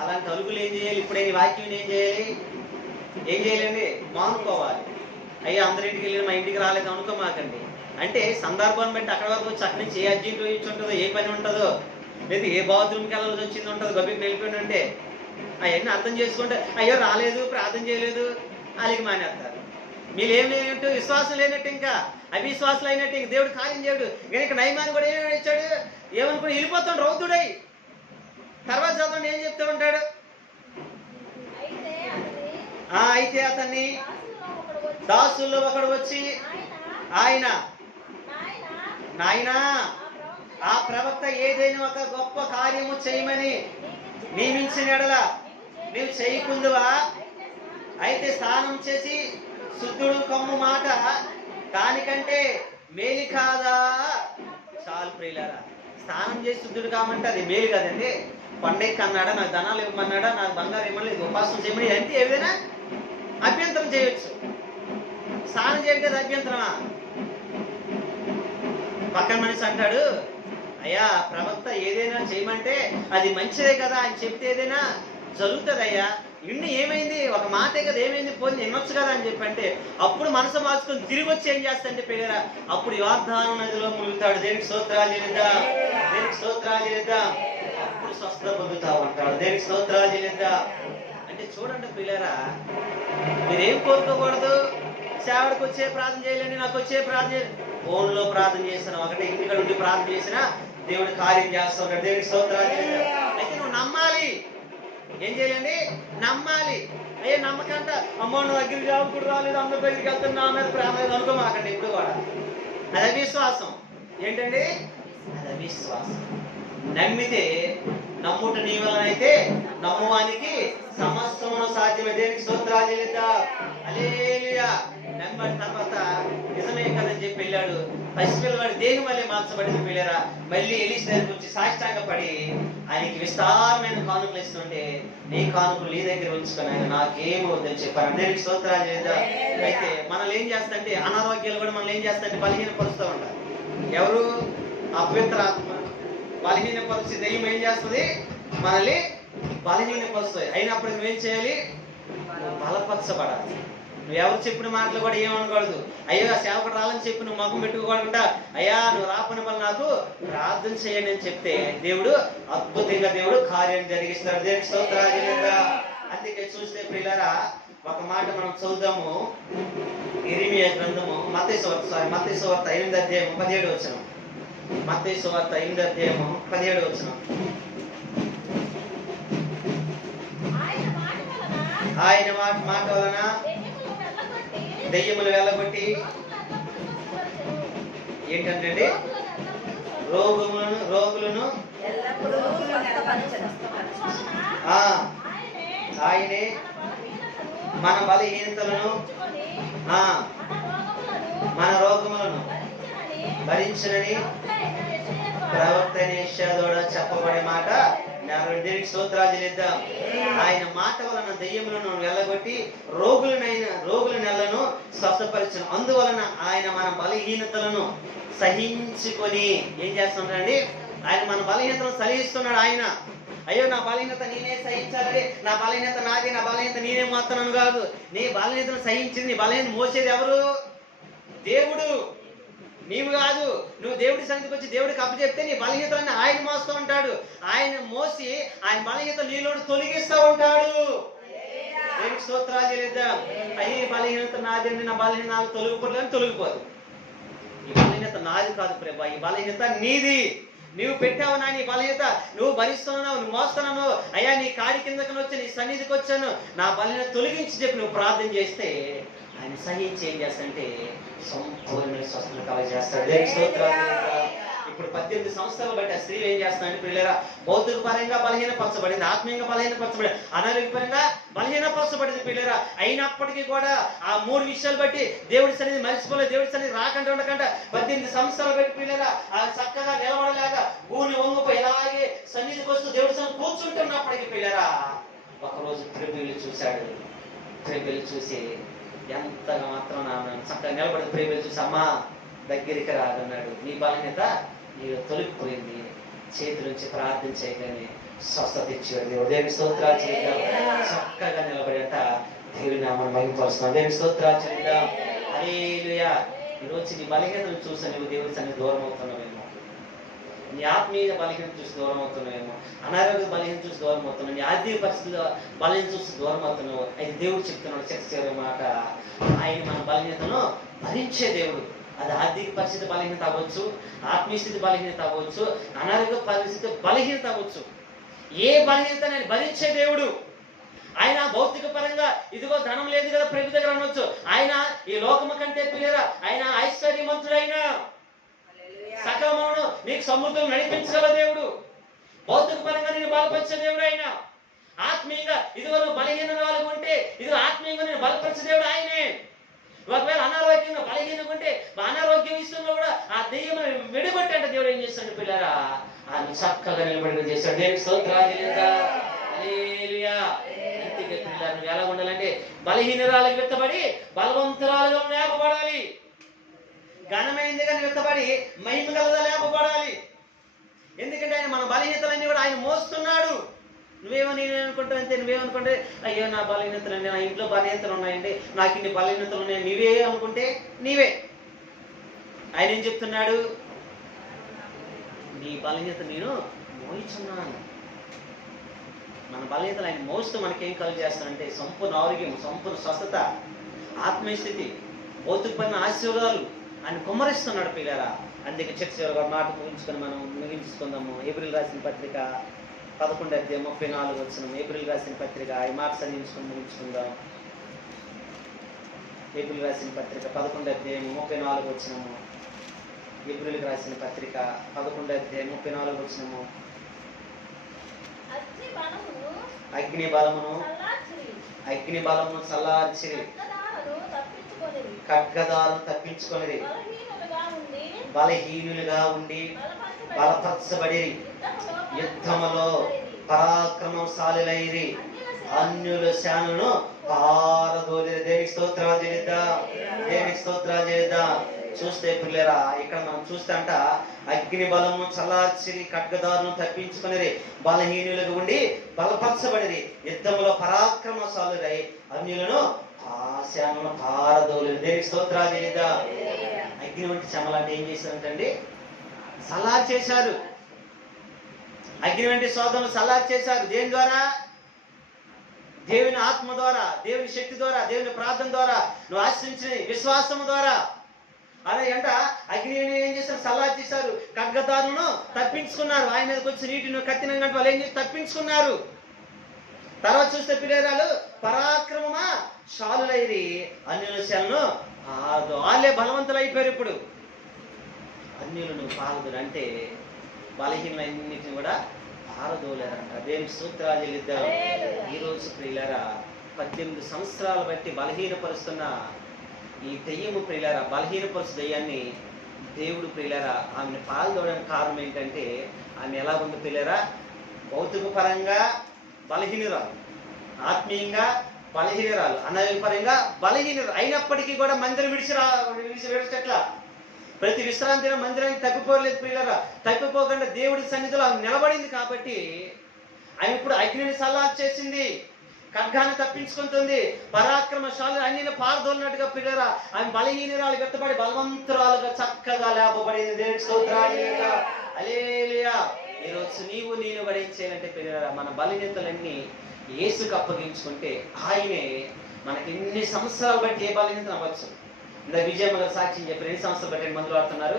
అలాంటి అలుగులు ఏం చేయాలి? ఇప్పుడే ఈ వాక్యం ఏం చేయాలి? ఏం చేయాలండి? మానుకోవాలి. అయ్యా అందరింటికి వెళ్ళి మా ఇంటికి రాలేదు అనుకోమాకండి. అంటే సందర్భాన్ని బట్టి అక్కడ వరకు వచ్చి అక్కడి నుంచి ఏ అర్జెంట్ వచ్చి ఉంటుందో, ఏ పని ఉంటుందో, లేదా ఏ బాత్రూమ్కి వెళ్ళాల్సి వచ్చింది ఉంటుందో, గబ్బికి వెళ్ళిపోయిన అంటే అవన్నీ అర్థం చేసుకుంటే అయ్యో రాలేదు ప్రార్థన చేయలేదు వాళ్ళకి మానేస్తారు. మీరు ఏం లేనట్టు, విశ్వాసం లేనట్టు, ఇంకా అవిశ్వాసాలు అయినట్టు ఇంక దేవుడు కార్యం చేయడు. కనుక నయమాన్ని కూడా ఏమేమి ఇచ్చాడు? ఏమనుకుని వెళ్ళిపోతాడు రౌతుడై. తర్వాత చదవండి ఏం చెప్తూ ఉంటాడు? అయితే అతన్ని దాసుల్లో ఒకడు వచ్చి ఆయన నాయనా ఆ ప్రవక్త ఏదైనా ఒక గొప్ప కార్యము చేయమని నియమించిన ఎడల నీవు చేయకుందువా? అయితే స్నానం చేసి శుద్ధుడు కమ్ము మాట దానికంటే మేలు కాదా? చాలు ప్రియులారా, స్నానం చేసి శుద్ధుడు కామంటే అది మేలు కదండి. పండగకి అన్నాడా, నాకు ధనాలు ఇవ్వమన్నాడా, నాకు బంగారు ఇవ్వమని, ఉపాసన చేయమని అంటే ఏదైనా అభ్యంతరం చేయొచ్చు. స్నానం చేయంటే అది అభ్యంతరమా? పక్కన మనిషి అంటాడు అయ్యా ప్రవక్త ఏదైనా చేయమంటే అది మంచిదే కదా, ఆయన చెప్తే ఏదైనా జరుగుతుంది అయ్యా. ఇన్ని ఏమైంది, ఒక మాటే కదా, ఏమైంది పోయి వినొచ్చు కదా అని చెప్పంటే అప్పుడు మనసు మార్చుకొని తిరిగి వచ్చి ఏం చేస్తాడంటే పిల్లరా అప్పుడు యోర్దాను నదిలో ములుగుతాడు. దేనికి స్తోత్రాలు చేద్దాం, దేనికి స్తోత్రాలు చేద్దాం. అప్పుడు స్వస్థత పొందుతావు అంటాడు. దేనికి స్తోత్రాలు చేద్దాం. అంటే చూడండి పిల్లరా, మీరేం కోరుకోకూడదు. సేవడికి వచ్చే ప్రార్థన చేయలేని, నాకు వచ్చే ప్రార్థన ఫోన్లో ప్రార్థన చేసిన ఒకటే, ఇంటికి ఉండి ప్రార్థన చేసినా దేవుడు కార్యం చేస్తూ ఉంటాడు. దేవుడికి స్తోత్రాలు చేద్దాం. అయితే నువ్వు నమ్మాలి. ఏం చేయాలండి? నమ్మాలి. అయ్యే నమ్మకంట అమ్మో నా దగ్గర జాబ్ కూడా రాలేదు, అందరి దగ్గరికి వెళ్తాను, నా మీద ప్రేమ లేదు అనుకోమాకండి ఇప్పుడు కూడా. అది అవిశ్వాసం. ఏంటండి? అది అవిశ్వాసం. నమ్మితే నమ్ముట నీ వలన అయితే నమ్మువానికి సమస్తమును సాధ్యమే. దేనికి స్తోత్రాలు చెల్లిద్దాం. హల్లెలూయా. నమ్మని తర్వాత నిజమే కదని చెప్పి వెళ్ళాడు. పసిపిల్లవాడు దేని మళ్ళీ మార్చబడింది పిల్లరా. మళ్ళీ ఎలీషా దగ్గరికి వచ్చి సాష్టాంగ పడి ఆయనకి విస్తారమైన కానుకలు ఇస్తుంటే, నీ కానుకలు నీ దగ్గర ఉంచుకొని ఆయన నాకేమో వద్దని చెప్పారు. దేనికి స్తోత్రాలు చేద్దాం. అయితే మనల్ని ఏం చేస్తంటే అనారోగ్యాలు కూడా మనల్ని ఏం చేస్తాంటే బలహీనపరుస్తూ ఉంటారు. ఎవరు? అపవిత్ర ఆత్మ. బలహీనపరిచి దెయ్యం ఏం చేస్తుంది? మనల్ని బలహీనపరుస్తుంది. అయినప్పుడు నువ్వేం చేయాలి? బలపరచబడాలి. నువ్వు ఎవరు చెప్పిన మాటలు కూడా ఏమనకూడదు. అయ్యో ఆ సేవకుడు రాలని చెప్పి నువ్వు మగం పెట్టుకోకుండా, అయ్యా నువ్వు రాపని వల్ల నాకు ప్రార్థన చేయండి అని చెప్తే దేవుడు అద్భుతంగా దేవుడు కార్యం జరిగిస్తాడు. దేవుడి స్తోత్రాలు. అందుకే చూస్తే పిల్లరా ఒక మాట మనం చదువుదాము. ఇర్మియా గ్రంథము మత్తయి సువార్త 8వ అధ్యాయం 17వ వచనం. మత్తయి సువార్త 8వ అధ్యాయం 17వ వచనం. ఆయన మాట వలన దెయ్యములు వెళ్ళగొట్టి ఏంటంటే రోగులను ఆయనే మన బలహీనతలను మన రోగములను భరించునని ప్రవక్త యెషయా చెప్పబడే మాట దేవునికి స్తోత్రాలు చెల్లిద్దాం. ఆయన మాట వలన దెయ్యములను వెళ్ళగొట్టి రోగుల నెలను స్వస్థపరిచను. అందువలన ఆయన మన బలహీనతలను సహించుకొని ఏం చేస్తున్నాడండి? ఆయన మన బలహీనతలను సహిస్తున్నాడు. ఆయన అయ్యో నా బలహీనత నేనే సహించాలి, నా బలహీనత నాది, నా బలహీనత నేనే మోస్తున్నాను కాదు. నీ బలహీనతను సహించింది, నీ బలహీనత మోసేది ఎవరు? దేవుడు, నీవు కాదు. నువ్వు దేవుడి సన్నిధికి వచ్చి దేవుడికి అప్పచెప్తే నీ బలహీనతలన్నీ ఆయన మోస్తూ ఉంటాడు. ఆయన మోసి ఆయన బలహీనత నీలో తొలగిస్తూ ఉంటాడు. దేవుడికి స్తోత్రాలు చెల్లిద్దాం. అయ్యి బలహీనత నాది అండి, నా బలహీనత నాకు తొలగిపోదు. ఈ బలహీనత నాది కాదు ప్రభా, ఈ బలహీనత నీది. నువ్వు పెట్టావు నా నీ బలహీనత, నువ్వు భరిస్తున్నావు, నువ్వు మోస్తున్నావు. అయ్యా నీ కాడి కిందకి వచ్చి నీ సన్నిధికి వచ్చాను, నా బలహీనత తొలగించి చెప్పి నువ్వు ప్రార్థన చేస్తే ఆయన సహించి ఏం చేస్తాడంటే సంపూర్ణమైన స్వస్థత కలగజేస్తాడు. ఇప్పుడు 18 సంవత్సరాలు బట్టి ఆ స్త్రీ ఏం చేస్తానంటే పిల్లరా, భౌతిక పరంగా బలహీనపరచబడింది, ఆత్మీయంగా బలహీనపరచబడింది, అనారోగ్యపరంగా బలహీనపరచబడింది పిల్లరా. అయినప్పటికీ కూడా ఆ 3 విషయాలు బట్టి దేవుడి సన్నిధి మర్చిపోలేదు, దేవుడి సన్నిధి రాకంటే ఉండకంటే 18 సంవత్సరాలు బట్టి పిల్లరా ఆ చక్కగా నిలబడలేక భూమి వంగిపోయి ఇలాగే సన్నిధికి వస్తూ దేవుడి సన్నిధి కూర్చుంటున్నప్పటికీ పిల్లరా ఒకరోజు ప్రభువులు చూశాడు. ప్రభువులు చూసి ఎంతగా మాత్రం చక్కగా నిలబడి ప్రభువులు చూసి అమ్మా దగ్గరికి రాదన్నాడు. నీ బలహీనత నీవు తొలగిపోయింది, చేతి నుంచి ప్రార్థన చేయగానే స్వస్థత ఇచ్చాడు దేవుడు. దేవుని స్తోత్రాలు చేద్దాం. చక్కగా నిలబడేట దేవుని నామమును మహిమపరుస్తున్నాం. దేవుని స్తోత్రాలు చేద్దాం. హల్లెలూయా. ఈరోజు నీ బలహీనతను చూసి నువ్వు దేవుడి సన్నిధి దూరం అవుతున్నావేమో, నీ ఆత్మీయ బలహీనత చూసి దూరం అవుతున్నావేమో, అనారోగ్య బలహీనత చూసి దూరం అవుతున్నావు, నీ ఆర్థిక పరిస్థితుల్లో బలహీనత చూసి దూరం అవుతున్నావు. అయితే దేవుడు చెప్తున్నాడు చర్చ మాట, ఆయన మన బలహీనతను భరించే దేవుడు. అది ఆర్థిక పరిస్థితి బలహీనత అవ్వచ్చు, ఆత్మీయ స్థితి బలహీనత అవ్వచ్చు, అనారోగ్య పరిస్థితి బలహీనత అవ్వచ్చు. ఏ బలహీనత నేను భరించే దేవుడు. ఆయన భౌతిక పరంగా ఇదిగో ధనం లేదు కదా ప్రభు దగ్గర అనొచ్చు, ఆయన ఈ లోకము కంటే పిల్లరా ఆయన ఐశ్వర్యవంతుడైన సకలమును నీకు సముద్రం నడిపించగల దేవుడు. భౌతిక పరంగా నేను బలపరిచే దేవుడు ఆయన. ఆత్మీయంగా ఇదిగో బలహీనరాలు ఉంటే ఇదిగో ఆత్మీయంగా నేను బలపరిచే దేవుడు ఆయనే. ఒకవేళ అనారోగ్యంగా బలహీనంగా ఉంటే అనారోగ్యం విషయంలో కూడా ఆ దెయ్యం విడిగొట్టి అంటే దేవుడు ఏం చేస్తాడు పిల్లరా ఆయన చక్కగా నిలబడి చేస్తాడు. దేవుని స్తోత్రాలు హల్లెలూయా. ఇంటికి పిల్లలు నువ్వు ఎలా ఉండాలంటే బలహీనరాలకు విత్తబడి బలవంతురాలుగా లేపబడాలి, ఘనమైనదిగా విత్తబడి మహిమ గలదా లేపబడాలి. ఎందుకంటే ఆయన మన బలహీనతలన్నీ కూడా ఆయన మోస్తున్నాడు. నేనేమనుకుంటా అంతే, నువ్వేమనుకుంటే అయ్యో నా బలహీనతలు, నా ఇంట్లో బలహీనతలు ఉన్నాయండి, నాకు ఇన్ని బలహీనతలు ఉన్నాయి, నీవే అనుకుంటే నీవే. ఆయన ఏం చెప్తున్నాడు? నీ బలహీనత నేను మోయిచున్నాను. మన బలహీనతలు ఆయన మోస్తూ మనకేం కలుగు చేస్తానంటే సంపూర్ణ ఆరోగ్యం, సంపూర్ణ స్వస్థత, ఆత్మీయ స్థితి, భౌతికమైన ఆశీర్వాదాలు ఆయన కుమ్మరిస్తున్నాడు పిల్లరా. అందుకే చర్చ మాట ముగించుకొని మనం ముగించుకుందాము. ఏప్రిల్ రాసిన పత్రిక 11వ అధ్యాయం 34వ వచనం. ఏప్రిల్ రాసిన పత్రిక ఈ మాట సంధించుకొని ముగించుకుందాం. ఏప్రిల్ రాసిన పత్రిక 11వ అధ్యాయం 34వ వచనము. ఏప్రిల్ రాసిన పత్రిక 11వ అధ్యాయం 34వ వచనము. అగ్ని బలమును చల్లార్చిరి, ఖడ్గదారును తప్పించుకొనిరి, బలహీనులుగా ఉండి బలపరచబడిరి, యుద్ధములో పరాక్రమశాలులైరి, అన్యుల శానును పారదోలిరి. దేనికి స్తోత్రాలు చేద్దాం, దేనికి స్తోత్రాలు చేద్దాం. చూస్తే పిల్లరా, ఇక్కడ మనం చూస్తే అంట అగ్ని బలము చల్లార్చిరి, ఖడ్గదారును తప్పించుకుని బలహీనులుగా ఉండి బలపరచబడిరి, యుద్ధములో పరాక్రమశాలురై అన్యులను ఆశాలను పారదోలిరి. దేనికి స్తోత్రాలు చేద్దాం. అగ్ని వంటి శ్రమలు అంటే ఏం చేశారంటండి? సల్లార్ చేశారు. అగ్ని వంటి శోధనలు సల్లార్ చేశారు. దేని ద్వారా? దేవుని ఆత్మ ద్వారా, దేవుని శక్తి ద్వారా, దేవుని ప్రార్థన ద్వారా, నువ్వు ఆశ్రయించిన విశ్వాసము ద్వారా. అదే అంట అగ్ని ఏం చేశారు? సల్లార్ చేశారు. ఖడ్గదారులను తప్పించుకున్నారు. ఆయన మీదకి వచ్చి నీటిని కత్తినంగా వాళ్ళు ఏం చేసి తప్పించుకున్నారు. తర్వాత చూస్తే పిల్లరాలు పరాక్రమమా శాలులైరి, అన్యుల శాలను వాళ్ళే బలవంతులు అయిపోయారు. ఇప్పుడు అన్యులను పారదోలు అంటే బలహీనలన్నిటిని కూడా పారదోలేరంట. దేనికి స్తోత్రాలు చెల్లిద్దాం. ఈ రోజు ప్రియులారా 18 సంవత్సరాలు బట్టి బలహీనపరుస్తున్న ఈ దెయ్యము ప్రియులారా, బలహీనపరుచు దెయ్యాన్ని దేవుడు ప్రియులారా ఆమెను పాల్గొనడానికి కారణం ఏంటంటే, ఆమె ఎలా ఉంది ప్రియులారా? భౌతిక పరంగా బలహీనురాలు, ఆత్మీయంగా బలహీనురాలు, అనారోగ్య పరంగా బలహీనురాలు అయినప్పటికీ కూడా మందిరం విడిచేట్లా ప్రతి విశ్రాంతి మందిరానికి తప్పిపోలేదు ప్రియులారా. తప్పిపోకుండా దేవుడి సన్నిధిలో ఆమె నిలబడింది కాబట్టి ఆమె ఇప్పుడు అగ్నిని సల్లార్ చేసింది, ఖడ్గాన్ని తప్పించుకుంటుంది, పరాక్రమశాలు అన్నిని పారదోలినట్టుగా ప్రియులారా ఆమె బలహీనురాలు వెత్తబడి బలవంతురాలుగా చక్కగా లేపబడింది. దేవునికి స్తోత్రాలు. హల్లెలూయా. ఈరోజు నీవు నేను కూడా ఏం చేయాలంటే ప్రియులారా, మన బలహీనతలన్నీ యేసుకు అప్పగించుకుంటే ఆయనే మనకి ఎన్ని సంవత్సరాలు బట్టి ఏ బలహీనతను అవ్వచ్చు. ఇంత విజయమ్మ గారు సాక్ష్యం చెప్పారు. ఎన్ని సంవత్సరాలు బట్టి మందులు వాడుతున్నారు?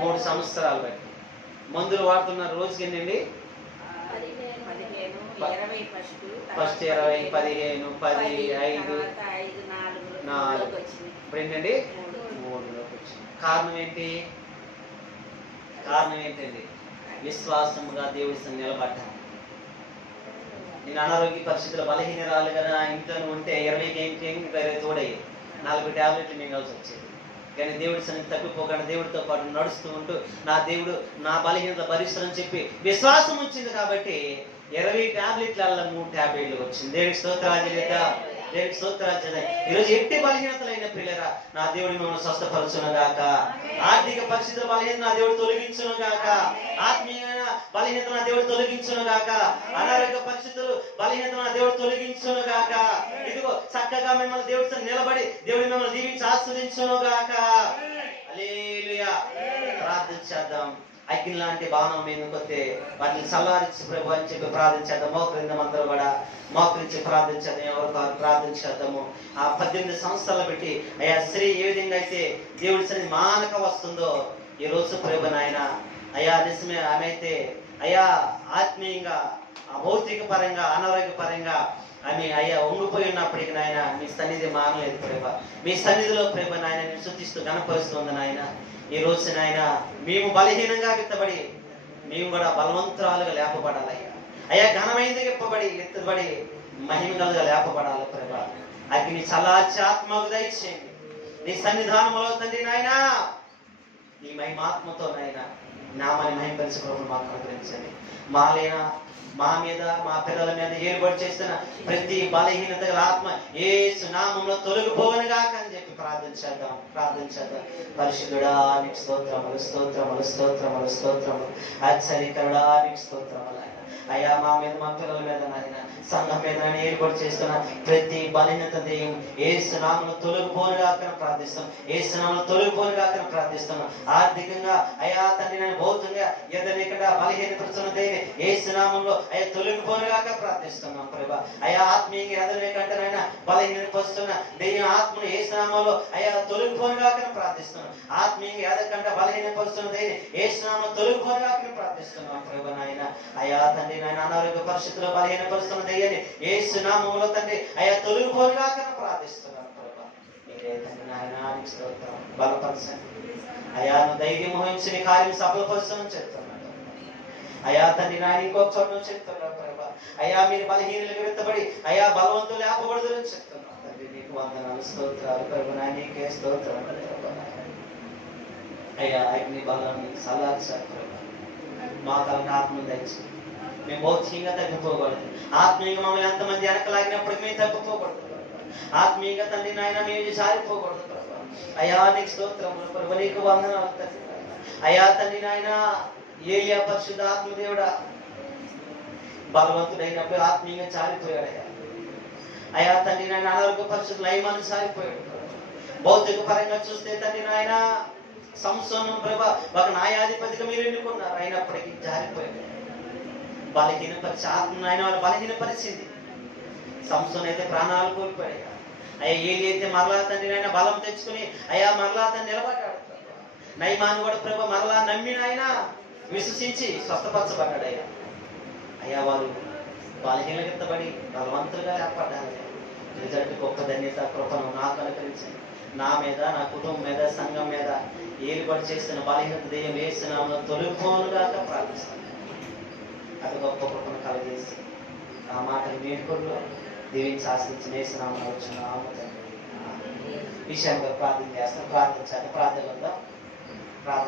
3 సంవత్సరాలు బట్టి మందులు వాడుతున్నారు. రోజుకి ఎన్నండి? ఫస్ట్ 20, 15, 10, 5, 4 ఇప్పుడు ఏంటండి 3లోకి వచ్చింది. కారణం ఏంటి? కారణం ఏంటండి? విశ్వాసముగా దేవుడి సంగ నిలబడ్డాను. నేను అనారోగ్య పరిస్థితుల్లో బలహీనరాలుగా నా ఇంట్లో ఉంటే 20 తోడయ్యేది, 4 టాబ్లెట్లు మింగాల్సి వచ్చేది. కానీ దేవుడి సన్నిధి తప్పిపోకుండా దేవుడితో పాటు నడుస్తూ ఉంటూ నా దేవుడు నా బలహీనత భరిస్తానని చెప్పి విశ్వాసం వచ్చింది కాబట్టి 20 టాబ్లెట్ల 3 టాబ్లెట్లు వచ్చింది. దేవుడికి స్తోత్రాలు చేద్దాం. దేవుడికి స్తోత్రాలు చేద్దాం. ఈరోజు ఎట్టి బలహీనతలైన ప్రియులారా నా దేవుడి మిమ్మల్ని స్వస్థపరచును గాక. ఆర్థిక పరిస్థితుల బలహీనత నా దేవుడు తొలగించును గాక. ఆత్మీయమైన బలహీనత నా దేవుడు తొలగించును గాక. అనారోగ్య పరిస్థితులు బలహీనత నా దేవుడు తొలగించును గాక. ఇదిగో చక్కగా మిమ్మల్ని దేవుడితో నిలబడి దేవుడి మిమ్మల్ని దీవించి ఆస్వాదించును గాక. హల్లెలూయా. ప్రార్థన చేద్దాం. అగ్ని లాంటి బాణం మీద కొత్తే వాటిని చల్లారించి ప్రభు అని చెప్పి ప్రార్థించేద్దాం. మోకరిందాం, అందరూ కూడా మోకరించి ప్రార్థించేద్దాం. ఎవరు ప్రార్థించేద్దాము. ఆ 18 సంవత్సరాలు పెట్టి అయ్యా స్త్రీ ఏ విధంగా అయితే దేవుడి సన్నిధి మానక వస్తుందో ఈ రోజు ప్రభు నాయన అయ్యా నిజమే ఆమె అయితే అయ్యా ఆత్మీయంగా భౌతిక పరంగా అనారోగ్య పరంగా ఆమె అయ్యా ఉంగిపోయి ఉన్నప్పటికీ నాయన మీ సన్నిధి మానలేదు ప్రభ. మీ సన్నిధిలో ప్రభ నాయన నేను శుద్ధిస్తూ కనపరుస్తుంది నాయన. ఈ రోజు నాయన మేము బలహీనంగా విత్తబడి మేము కూడా బలవంతురాలుగా లేపబడాలి అయ్యా. అయ్యా ఘనమైంది ఎప్పబడి ఎత్తబడి మహిమలుగా లేపబడాలి ప్రభ. అగ్ని చల్లార్చి ఆత్మకు దయచేయండి. నీ సన్నిధానంలో తండ్రి నాయన నీ మహిమాత్మతో నాయన నామని మహిమపరిచి ప్రభు మాకు అనుగ్రహించండి. మాలేనా మా మీద మా పిల్లల మీద ఏర్పాటు చేస్తున్న ప్రతి బలహీనత గల ఆత్మ యేసు నామములో తొలగిపోవనుగాక అని చెప్పి ప్రార్థించేద్దాం. పరిశుద్ధుడా నీకు స్తోత్రములు, స్తోత్రములు, స్తోత్రములు, స్తోత్రములు. ఆశ్చర్యకరుడా నీకు స్తోత్రములు. అయ్యా మా మీద మా పిల్లల మీద నాయన సంఘం మీద ఏర్పాటు చేస్తున్న ప్రతి బలహీనత దెయ్యం యేసు నామములో తొలగిపోనుగాక ప్రార్థిస్తాం. యేసు నామములో తొలగిపోనుగాక ప్రార్థిస్తున్నాం. ఆర్థికంగా అయ్యా తండ్రి నేను భౌతికంగా ఎదలేకుండా బలహీనపరుస్తున్న దెయ్యం యేసు నామములో అయ్యా తొలగిపోనుగాక ప్రార్థిస్తున్నాం ప్రభా. అయ్యా ఆత్మీయంగా ఎదలేకంటే నాయన బలహీనపరుస్తున్న దెయ్యం ఆత్మను యేసు నామములో అయ్యా తొలగిపోనుగాక ప్రార్థిస్తున్నాం. ఆత్మీయంగా ఎదకంటే బలహీనపరుస్తున్న దెయ్యం యేసు నామములో తొలగిపోనుగాక ప్రార్థిస్తున్నాం ప్రభా నాయన. అయ్యా తండ్రి నాయన అనారోగ్య పరిస్థితుల్లో బలహీనపరుస్తున్న దెయ్యాన్ని యేసు నామములో తండ్రి అయ్యా తొలగిపోనుగాక ప్రార్థిస్తున్నాను ప్రభా. మీరే తండ్రి నాయన స్తోత్రం. బలపరచండి అయ్యా. నువ్వు ధైర్యం వహించి నీ కార్యం సఫలపరుస్తానని చెప్తున్నాడు అయ్యా తండ్రి నాయన. ఇంకొక చోట చెప్తున్నాడు ప్రభా. అయ్యా మీరు బలహీనులుగా విత్తబడి అయ్యా బలవంతులు లేపబడదని చెప్తున్నాం తండ్రి. నీకు వందనాలు, స్తోత్రాలు ప్రభువా, నీకే స్తోత్రాలు ప్రభువా. అయ్యా అగ్ని బలాన్ని సలార్చారు ప్రభువా. మా కలను ఆత్మను దయచి మేము భౌతికంగా తగ్గిపోకూడదు. ఆత్మీయంగా మమ్మల్ని ఎంతమంది వెనకలాగినప్పుడు మేము తగ్గిపోకూడదు. ఆత్మీయంగా తండ్రి నాయన మేము జారిపోకూడదు ప్రభు. అయ్యా నీకు స్తోత్రములు ప్రభు, నీకు వందనాలు తండ్రి. అయ్యా తండ్రి నాయన ఏలియా పరిశుద్ధ ఆత్మదేవుడా బలవంతుడైనప్పుడు ఆత్మీయంగా జారిపోయాడయ్యా. అయ్యా తండ్రి నాయన అనారోగ్య పరిస్థితులు లయమాను జారిపోయాడు. భౌతిక పరంగా చూస్తే తండ్రి నాయన సంసోను ప్రభ ఒక న్యాయాధిపతిగా మీరు ఎన్నుకున్నారు, అయినప్పటికీ జారిపోయాడు. బలహీనపరిచి ఆత్మ ఆయన వాళ్ళు బలహీనపరిచింది. సంసోను అయితే ప్రాణాలు కోల్పోయాడు. అయ్యా ఏలి అయితే మరలా తండ్రి నాయన బలం తెచ్చుకుని అయ్యా మరలా తను నిలబడ్డాడు. నయమాను కూడా ప్రభ మరలా నమ్మిన ఆయన విశ్వసించి స్వస్థపరచబడ్డాడు. అయ్యా అయ్యా వాళ్ళు బలహీనతబడి బలవంతులుగా ఏర్పడ్డారు. రిజల్ట్ గొప్ప ధన్యత కృపను నాకు అనుకరించండి. నా మీద, నా కుటుంబం మీద, సంఘం మీద ఏలుబడి చేస్తున్న బలహీనత దెయ్యం వేస్తున్నాము తొలిపోనుగాక ప్రార్థిస్తాను. అది గొప్ప కృపను కలగజేసి ఆ మాటలు మేలుకొల్లో దీవించి ఆశించి వేస్తున్నాము వచ్చిన విషయంగా ప్రార్థన చేస్తాం. ప్రార్థించాలి. ప్రార్థన ఉందా?